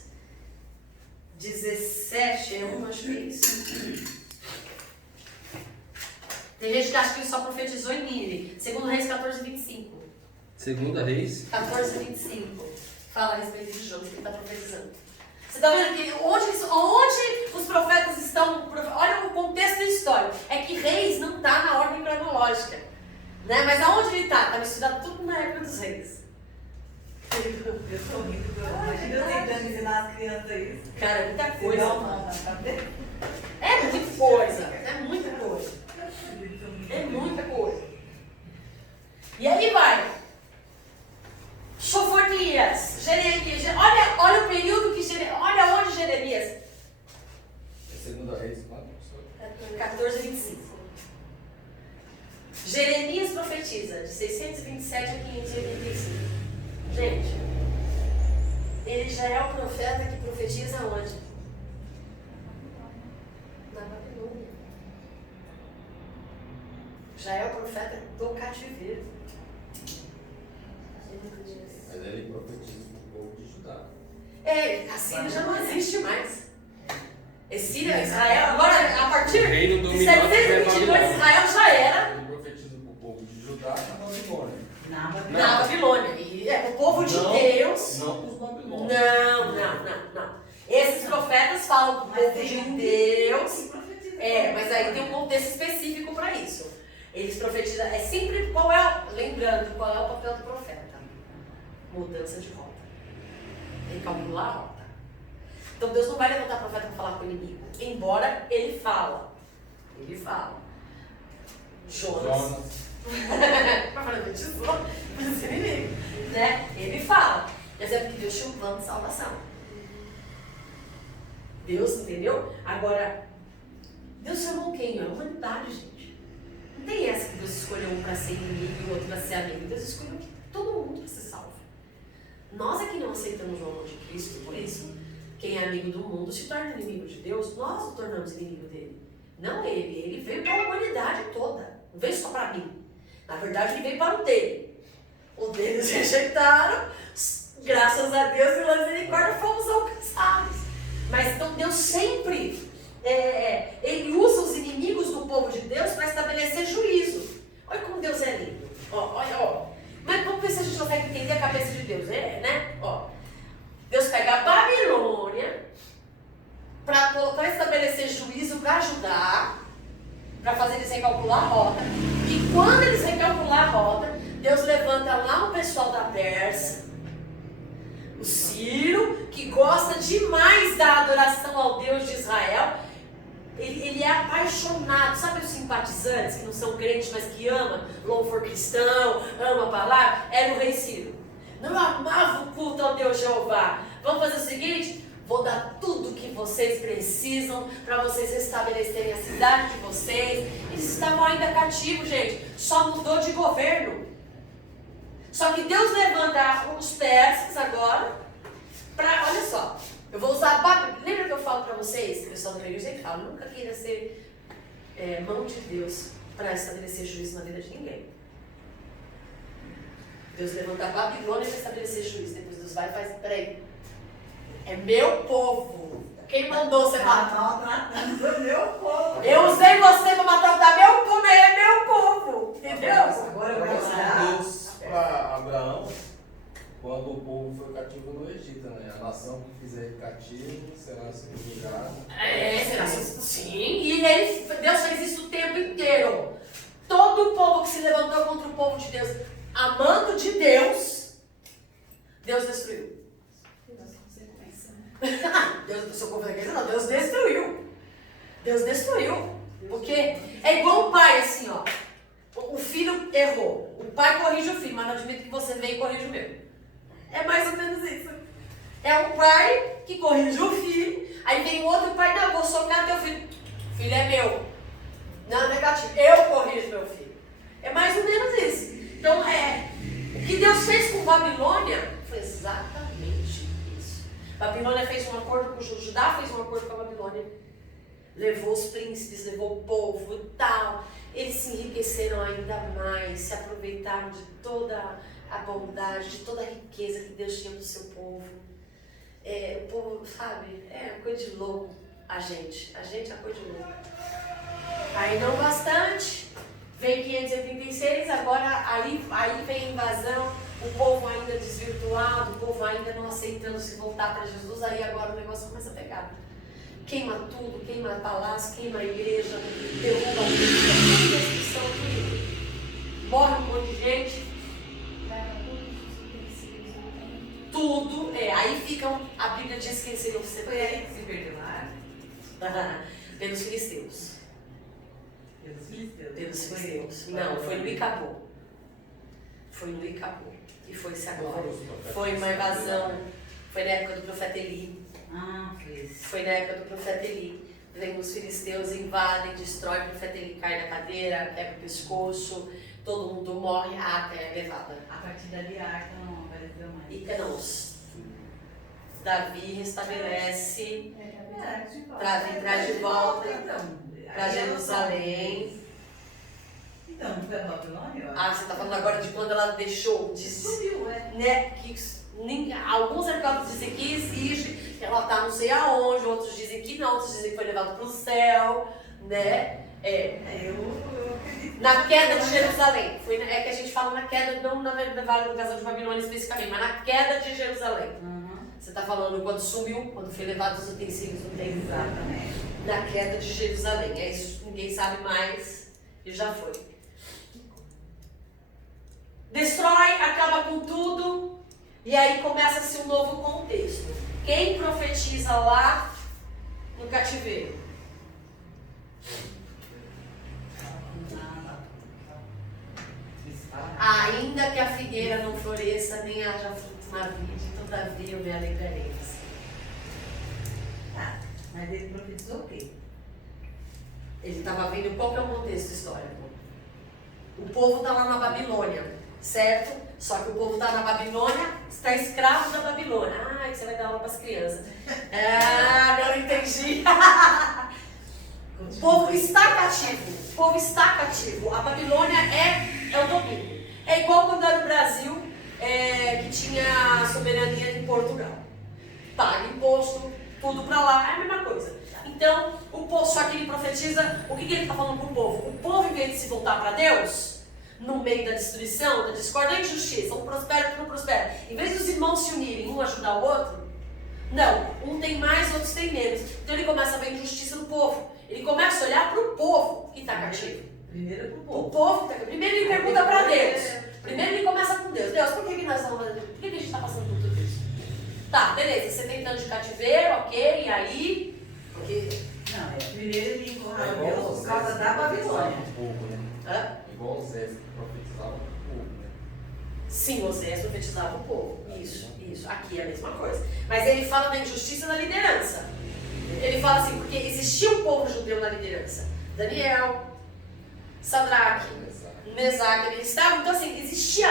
17, acho que é isso. Tem gente que acha que ele só profetizou em Nínive. 2 Reis 14, 25. 2 Reis. 14, 25. Fala a respeito de Jonas, que ele está profetizando. Você está vendo aqui? Onde os profetas estão? Olha o contexto histórico. É que Reis não está na ordem cronológica. Né? Mas aonde ele está? Está estudado tudo na época dos reis. Eu tô rindo, imagina eu tentando ensinar as crianças isso. Cara, é muita coisa. Tá vendo? É muita coisa. É muita coisa. É muita coisa. E aí vai. Sofonias, Jeremias. Olha o período que Jeremias. Olha onde Jeremias. É 2 Reis, quanto? 14, 25. Jeremias profetiza de 627 a 585. Gente, ele já é o profeta que profetiza onde? Na Babilônia. Já é o profeta do cativeiro. Mas ele profetiza para o povo de Judá. A Síria já não existe mais. Israel, agora a partir O reino de dominante 722, Israel já era. Ele profetiza para o povo de Judá na Babilônia. Na Na Babilônia. E o povo de Deus. Não com os babilônios. Não. Esses profetas falam do povo de Deus. Mas aí tem um contexto específico para isso. Eles profetizam. É sempre lembrando qual é o papel do profeta. Mudança de rota. Tem que calcular a rota. Então Deus não vai levantar profeta para falar com o inimigo. Embora ele fala. Jonas. Para falar de tesouro, mas esse inimigo. Né? Ele fala. Mas é porque Deus tinha um plano de salvação. Deus, entendeu? Agora, Deus chamou quem? A humanidade, gente. Não tem essa que Deus escolheu um para ser inimigo e o outro para ser amigo. Deus escolheu todo mundo para ser salvo. Nós é que não aceitamos o amor de Cristo, por isso, quem é amigo do mundo se torna inimigo de Deus, nós nos tornamos inimigo dele. Não ele veio para a humanidade toda, não veio só para mim. Na verdade, ele veio para o dele. O deles rejeitaram, graças a Deus, pela misericórdia, fomos alcançados. Mas então Deus sempre, ele usa os inimigos do povo de Deus para estabelecer juízo. Olha como Deus é lindo. Olha. Mas vamos ver se a gente consegue entender a cabeça de Deus, né? Deus pega a Babilônia para estabelecer juízo para ajudar, para fazer eles recalcular a rota. E quando eles recalcular a rota, Deus levanta lá o pessoal da Pérsia, o Ciro, que gosta demais da adoração ao Deus de Israel. Ele é apaixonado, sabe os simpatizantes que não são crentes, mas que ama louvor cristão, ama a palavra? Era o rei Ciro. Não amava o culto ao Deus Jeová. Vamos fazer o seguinte: vou dar tudo que vocês precisam para vocês restabelecerem a cidade de vocês. Eles estavam ainda cativos, gente. Só mudou de governo. Só que Deus levanta os persas agora para, olha só, eu vou usar a Báblia. Lembra que eu falo para vocês, pessoal do Rio, eu sempre falo, nunca queira ser mão de Deus para estabelecer juízo na vida de ninguém. Deus levanta a Babilônia para estabelecer juízo. Depois Deus vai e faz, peraí, é meu povo. Quem mandou você matar? Maltratando meu povo. Eu usei você para maltratar meu povo, é meu povo. Entendeu? Agora vai lá. Deus para Abraão, quando o povo foi cativo no Egito, né? A nação que fizer cativo será subjugada. Será sim. E Deus fez isso o tempo inteiro. Todo o povo que se levantou contra o povo de Deus, amando de Deus, Deus destruiu. Deus destruiu. Deus destruiu. Porque é igual um pai, assim, ó. O filho errou. O pai corrige o filho, mas não admito que você venha e corrija o meu. É mais ou menos isso. É um pai que corrige o filho, aí vem o outro pai, não, vou socar teu filho. O filho é meu. Não, negativo. Eu corrijo meu filho. É mais ou menos isso. Então, o que Deus fez com Babilônia foi exatamente isso. Babilônia fez um acordo com Judá, fez um acordo com a Babilônia. Levou os príncipes, levou o povo e tal. Eles se enriqueceram ainda mais, se aproveitaram de toda a bondade, de toda a riqueza que Deus tinha do seu povo. O povo, sabe, é uma coisa de louco. A gente é uma coisa de louco. Aí não bastante, vem 586, agora aí vem a invasão, o povo ainda desvirtuado, o povo ainda não aceitando se voltar para Jesus, aí agora o negócio começa a pegar. Queima tudo, queima palácio, queima a igreja, derruba tudo, destruição, tudo. Morre um monte de gente. Tudo, aí ficam, a Bíblia diz que eles seriam Foi aí que se perdoaram? pelos filisteus. Pelos filisteus? Pelos filisteus. Não, foi no Icabô. Foi no Icabô. E foi-se agora. Foi uma invasão, foi na época do profeta Eli. Foi na época do profeta Eli. Vem os filisteus, invadem, destroem, o profeta Eli cai na cadeira, quebra o pescoço, todo mundo morre, a arca é levada. A partir dali a arca não apareceu mais. E Canaus. Davi restabelece, Davi traz de volta para Jerusalém. Então, não foi a Babilônia? Você está falando agora de quando ela deixou de Subiu, né? Alguns arqueólogos dizem que existe, que ela está não sei aonde, outros dizem que não, outros dizem que foi levado para o céu, né? Eu acredito. Na queda de Jerusalém. É que a gente fala na queda, não na invasão de Babilônia especificamente, mas na queda de Jerusalém. Você está falando quando sumiu, quando foi levado os utensílios do templo. Exatamente. Na queda de Jerusalém. É isso, ninguém sabe mais e já foi. Destrói, acaba com tudo e aí começa-se um novo contexto. Quem profetiza lá no cativeiro? Ainda que a figueira não floresça, nem haja fruto na vide, todavia eu me alegrarei. Tá, mas ele profetizou o quê? Ele estava vendo qual que é o contexto histórico. O povo está lá na Babilônia, certo? Só que o povo está na Babilônia, está escravo da Babilônia. Ah, que você vai dar aula para as crianças. Ah, não entendi. O povo está cativo. O povo está cativo. A Babilônia é o domínio. É igual quando era o Brasil, que tinha soberania em Portugal. Paga imposto, tudo para lá, é a mesma coisa. Então, o povo, só que ele profetiza, o que ele está falando para o povo? O povo, em vez de se voltar para Deus, no meio da destruição, da discórdia, da injustiça, um prospera, outro não prospera. Em vez dos irmãos se unirem, um ajudar o outro, não, um tem mais, outros tem menos. Então ele começa a ver injustiça no povo. Ele começa a olhar para o povo que está cativo. Primeiro pro O povo. povo, primeiro ele pergunta para Deus. Primeiro ele começa com Deus. Deus, por que nós estamos fazendo? Por que a gente está passando por tudo isso? Tá, beleza, você tem tanto de cativeiro, ok, e aí? Porque... Não, primeiro ele encurralou Deus por causa da Babilônia. Hã? Igual o Zé que profetizava o povo, né? Sim, Osés profetizava o povo. Isso. Aqui é a mesma coisa. Mas ele fala da injustiça na liderança. Ele fala assim, porque existia um povo judeu na liderança. Daniel, Sadraque, Mesaque, eles estavam, então assim, existia.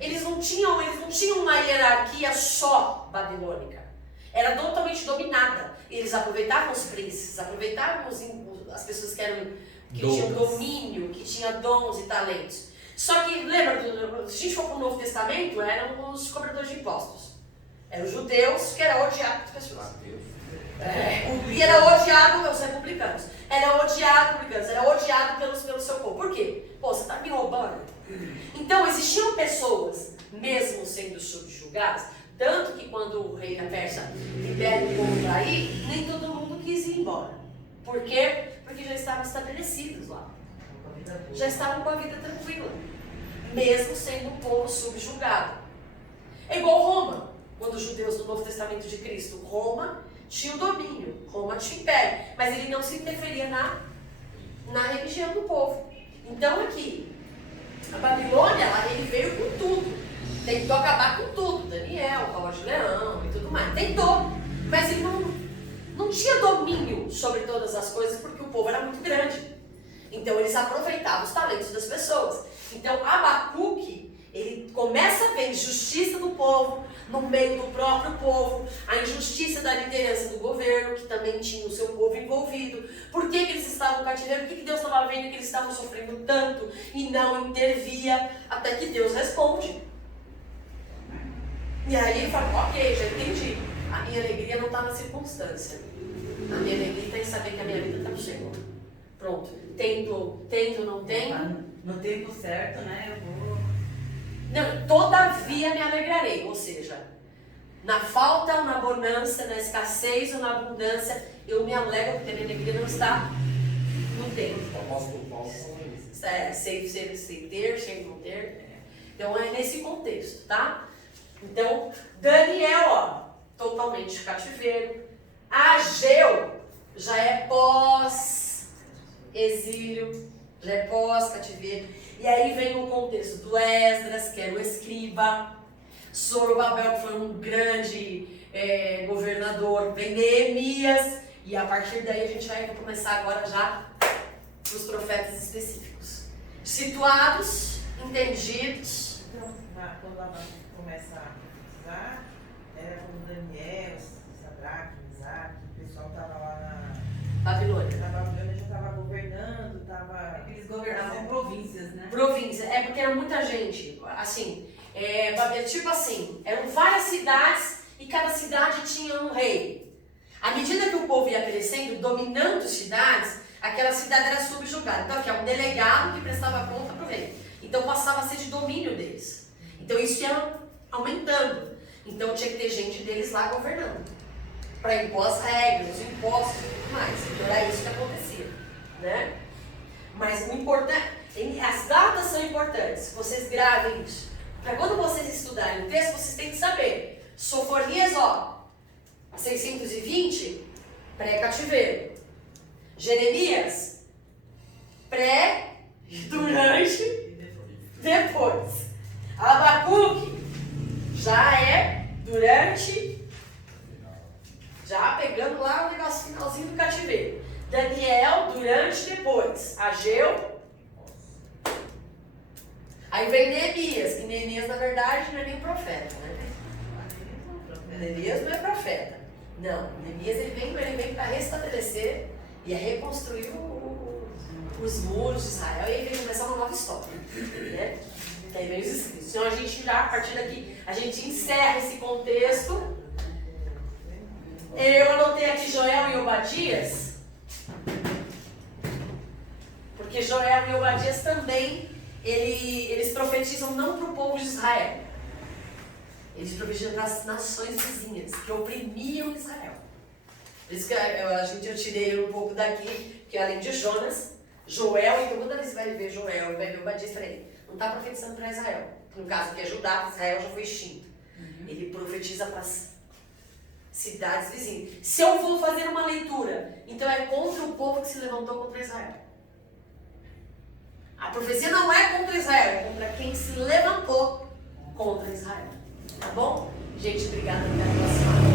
Eles não tinham uma hierarquia só babilônica. Era totalmente dominada. Eles aproveitavam os príncipes, aproveitavam as pessoas que tinham domínio, que tinham dons e talentos. Só que, lembra, se a gente for para o Novo Testamento, eram os cobradores de impostos. Eram os judeus que eram odiados pelas pessoas. E era odiado pelos republicanos. Era odiado pelo seu povo. Por quê? Pô, você está me roubando. Então, existiam pessoas, mesmo sendo subjugadas, tanto que quando o rei da Pérsia libera o povo daí, nem todo mundo quis ir embora. Por quê? Porque já estavam estabelecidos lá. Já estavam com a vida tranquila, mesmo sendo um povo subjugado. É igual Roma, quando os judeus do Novo Testamento de Cristo, Roma tinha o domínio, Roma tinha o império, mas ele não se interferia na religião do povo. Então aqui, a Babilônia, ele veio com tudo, tentou acabar com tudo, Daniel, Cova de Leão e tudo mais, tentou, mas ele não tinha domínio sobre todas as coisas porque o povo era muito grande. Então eles aproveitavam os talentos das pessoas. Então Abacuque, ele começa a ver injustiça do povo, no meio do próprio povo, a injustiça da liderança do governo, que também tinha o seu povo envolvido. Por que eles estavam cativando? Por que Deus estava vendo que eles estavam sofrendo tanto e não intervia? Até que Deus responde. E aí ele fala, ok, já entendi. A minha alegria não está na circunstância. A minha alegria está em saber que a minha vida está no Senhor. Pronto. Tendo, não tenho. No tempo certo, né? Eu vou. Não, todavia me alegrarei. Ou seja, na falta ou na bonança, na escassez ou na abundância, eu me alegro porque a minha alegria não está no tempo. O apóstolo Paulo falou isso. Sem ter, sem não ter. Então é nesse contexto, tá? Então, Daniel, ó, totalmente cativeiro. Ageu já é pós-exílio, já é pós-cativeiro. E aí vem o contexto do Esdras, que era o escriba, Zorobabel, que foi um grande governador, vem Neemias, e a partir daí a gente vai começar agora já os profetas específicos. Situados, entendidos. Quando ela começa a precisar, era como Daniel, Sadraque, Mesaque, o pessoal estava lá na Babilônia. Babilônia, já estava governando, estava... Eles governavam províncias, né? Província, porque era muita gente, assim, tipo assim, eram várias cidades e cada cidade tinha um rei. À medida que o povo ia crescendo, dominando as cidades, aquela cidade era subjugada. Então aqui é um delegado que prestava conta para o rei. Então passava a ser de domínio deles. Então isso ia aumentando. Então tinha que ter gente deles lá governando. Para impor as regras, os impostos e tudo mais. Então era isso que acontecia. Né? Mas o importante, as datas são importantes. Vocês gravem isso. Para quando vocês estudarem o texto, vocês têm que saber. Sofonias, 620, pré-cativeiro. Jeremias, pré, durante, depois. Abacuque, já é durante, já pegando lá o negócio finalzinho do cativeiro. Daniel, durante, depois. Ageu. Aí vem Neemias, que Neemias na verdade não é nem profeta, né? Neemias não é profeta. Não, Neemias ele vem para restabelecer e a reconstruir os muros de Israel e aí vem começar uma nova história, né? Que aí vem os escritos. Então a gente já, a partir daqui, a gente encerra esse contexto. Eu anotei aqui Joel e Obadias, porque Joel e Obadias também, eles profetizam não para o povo de Israel. Eles profetizam para as nações vizinhas, que oprimiam Israel. Por isso que eu tirei um pouco daqui, que além de Jonas, Joel, então toda vez que vai ver Joel e vai ver Obadias, falei, não está profetizando para Israel. No caso que é Judá, Israel já foi extinto. Ele profetiza para as cidades vizinhas. Se eu vou fazer uma leitura, então é contra o povo que se levantou contra Israel. A profecia não é contra Israel, é contra quem se levantou contra Israel. Tá bom? Gente, obrigada pela próxima.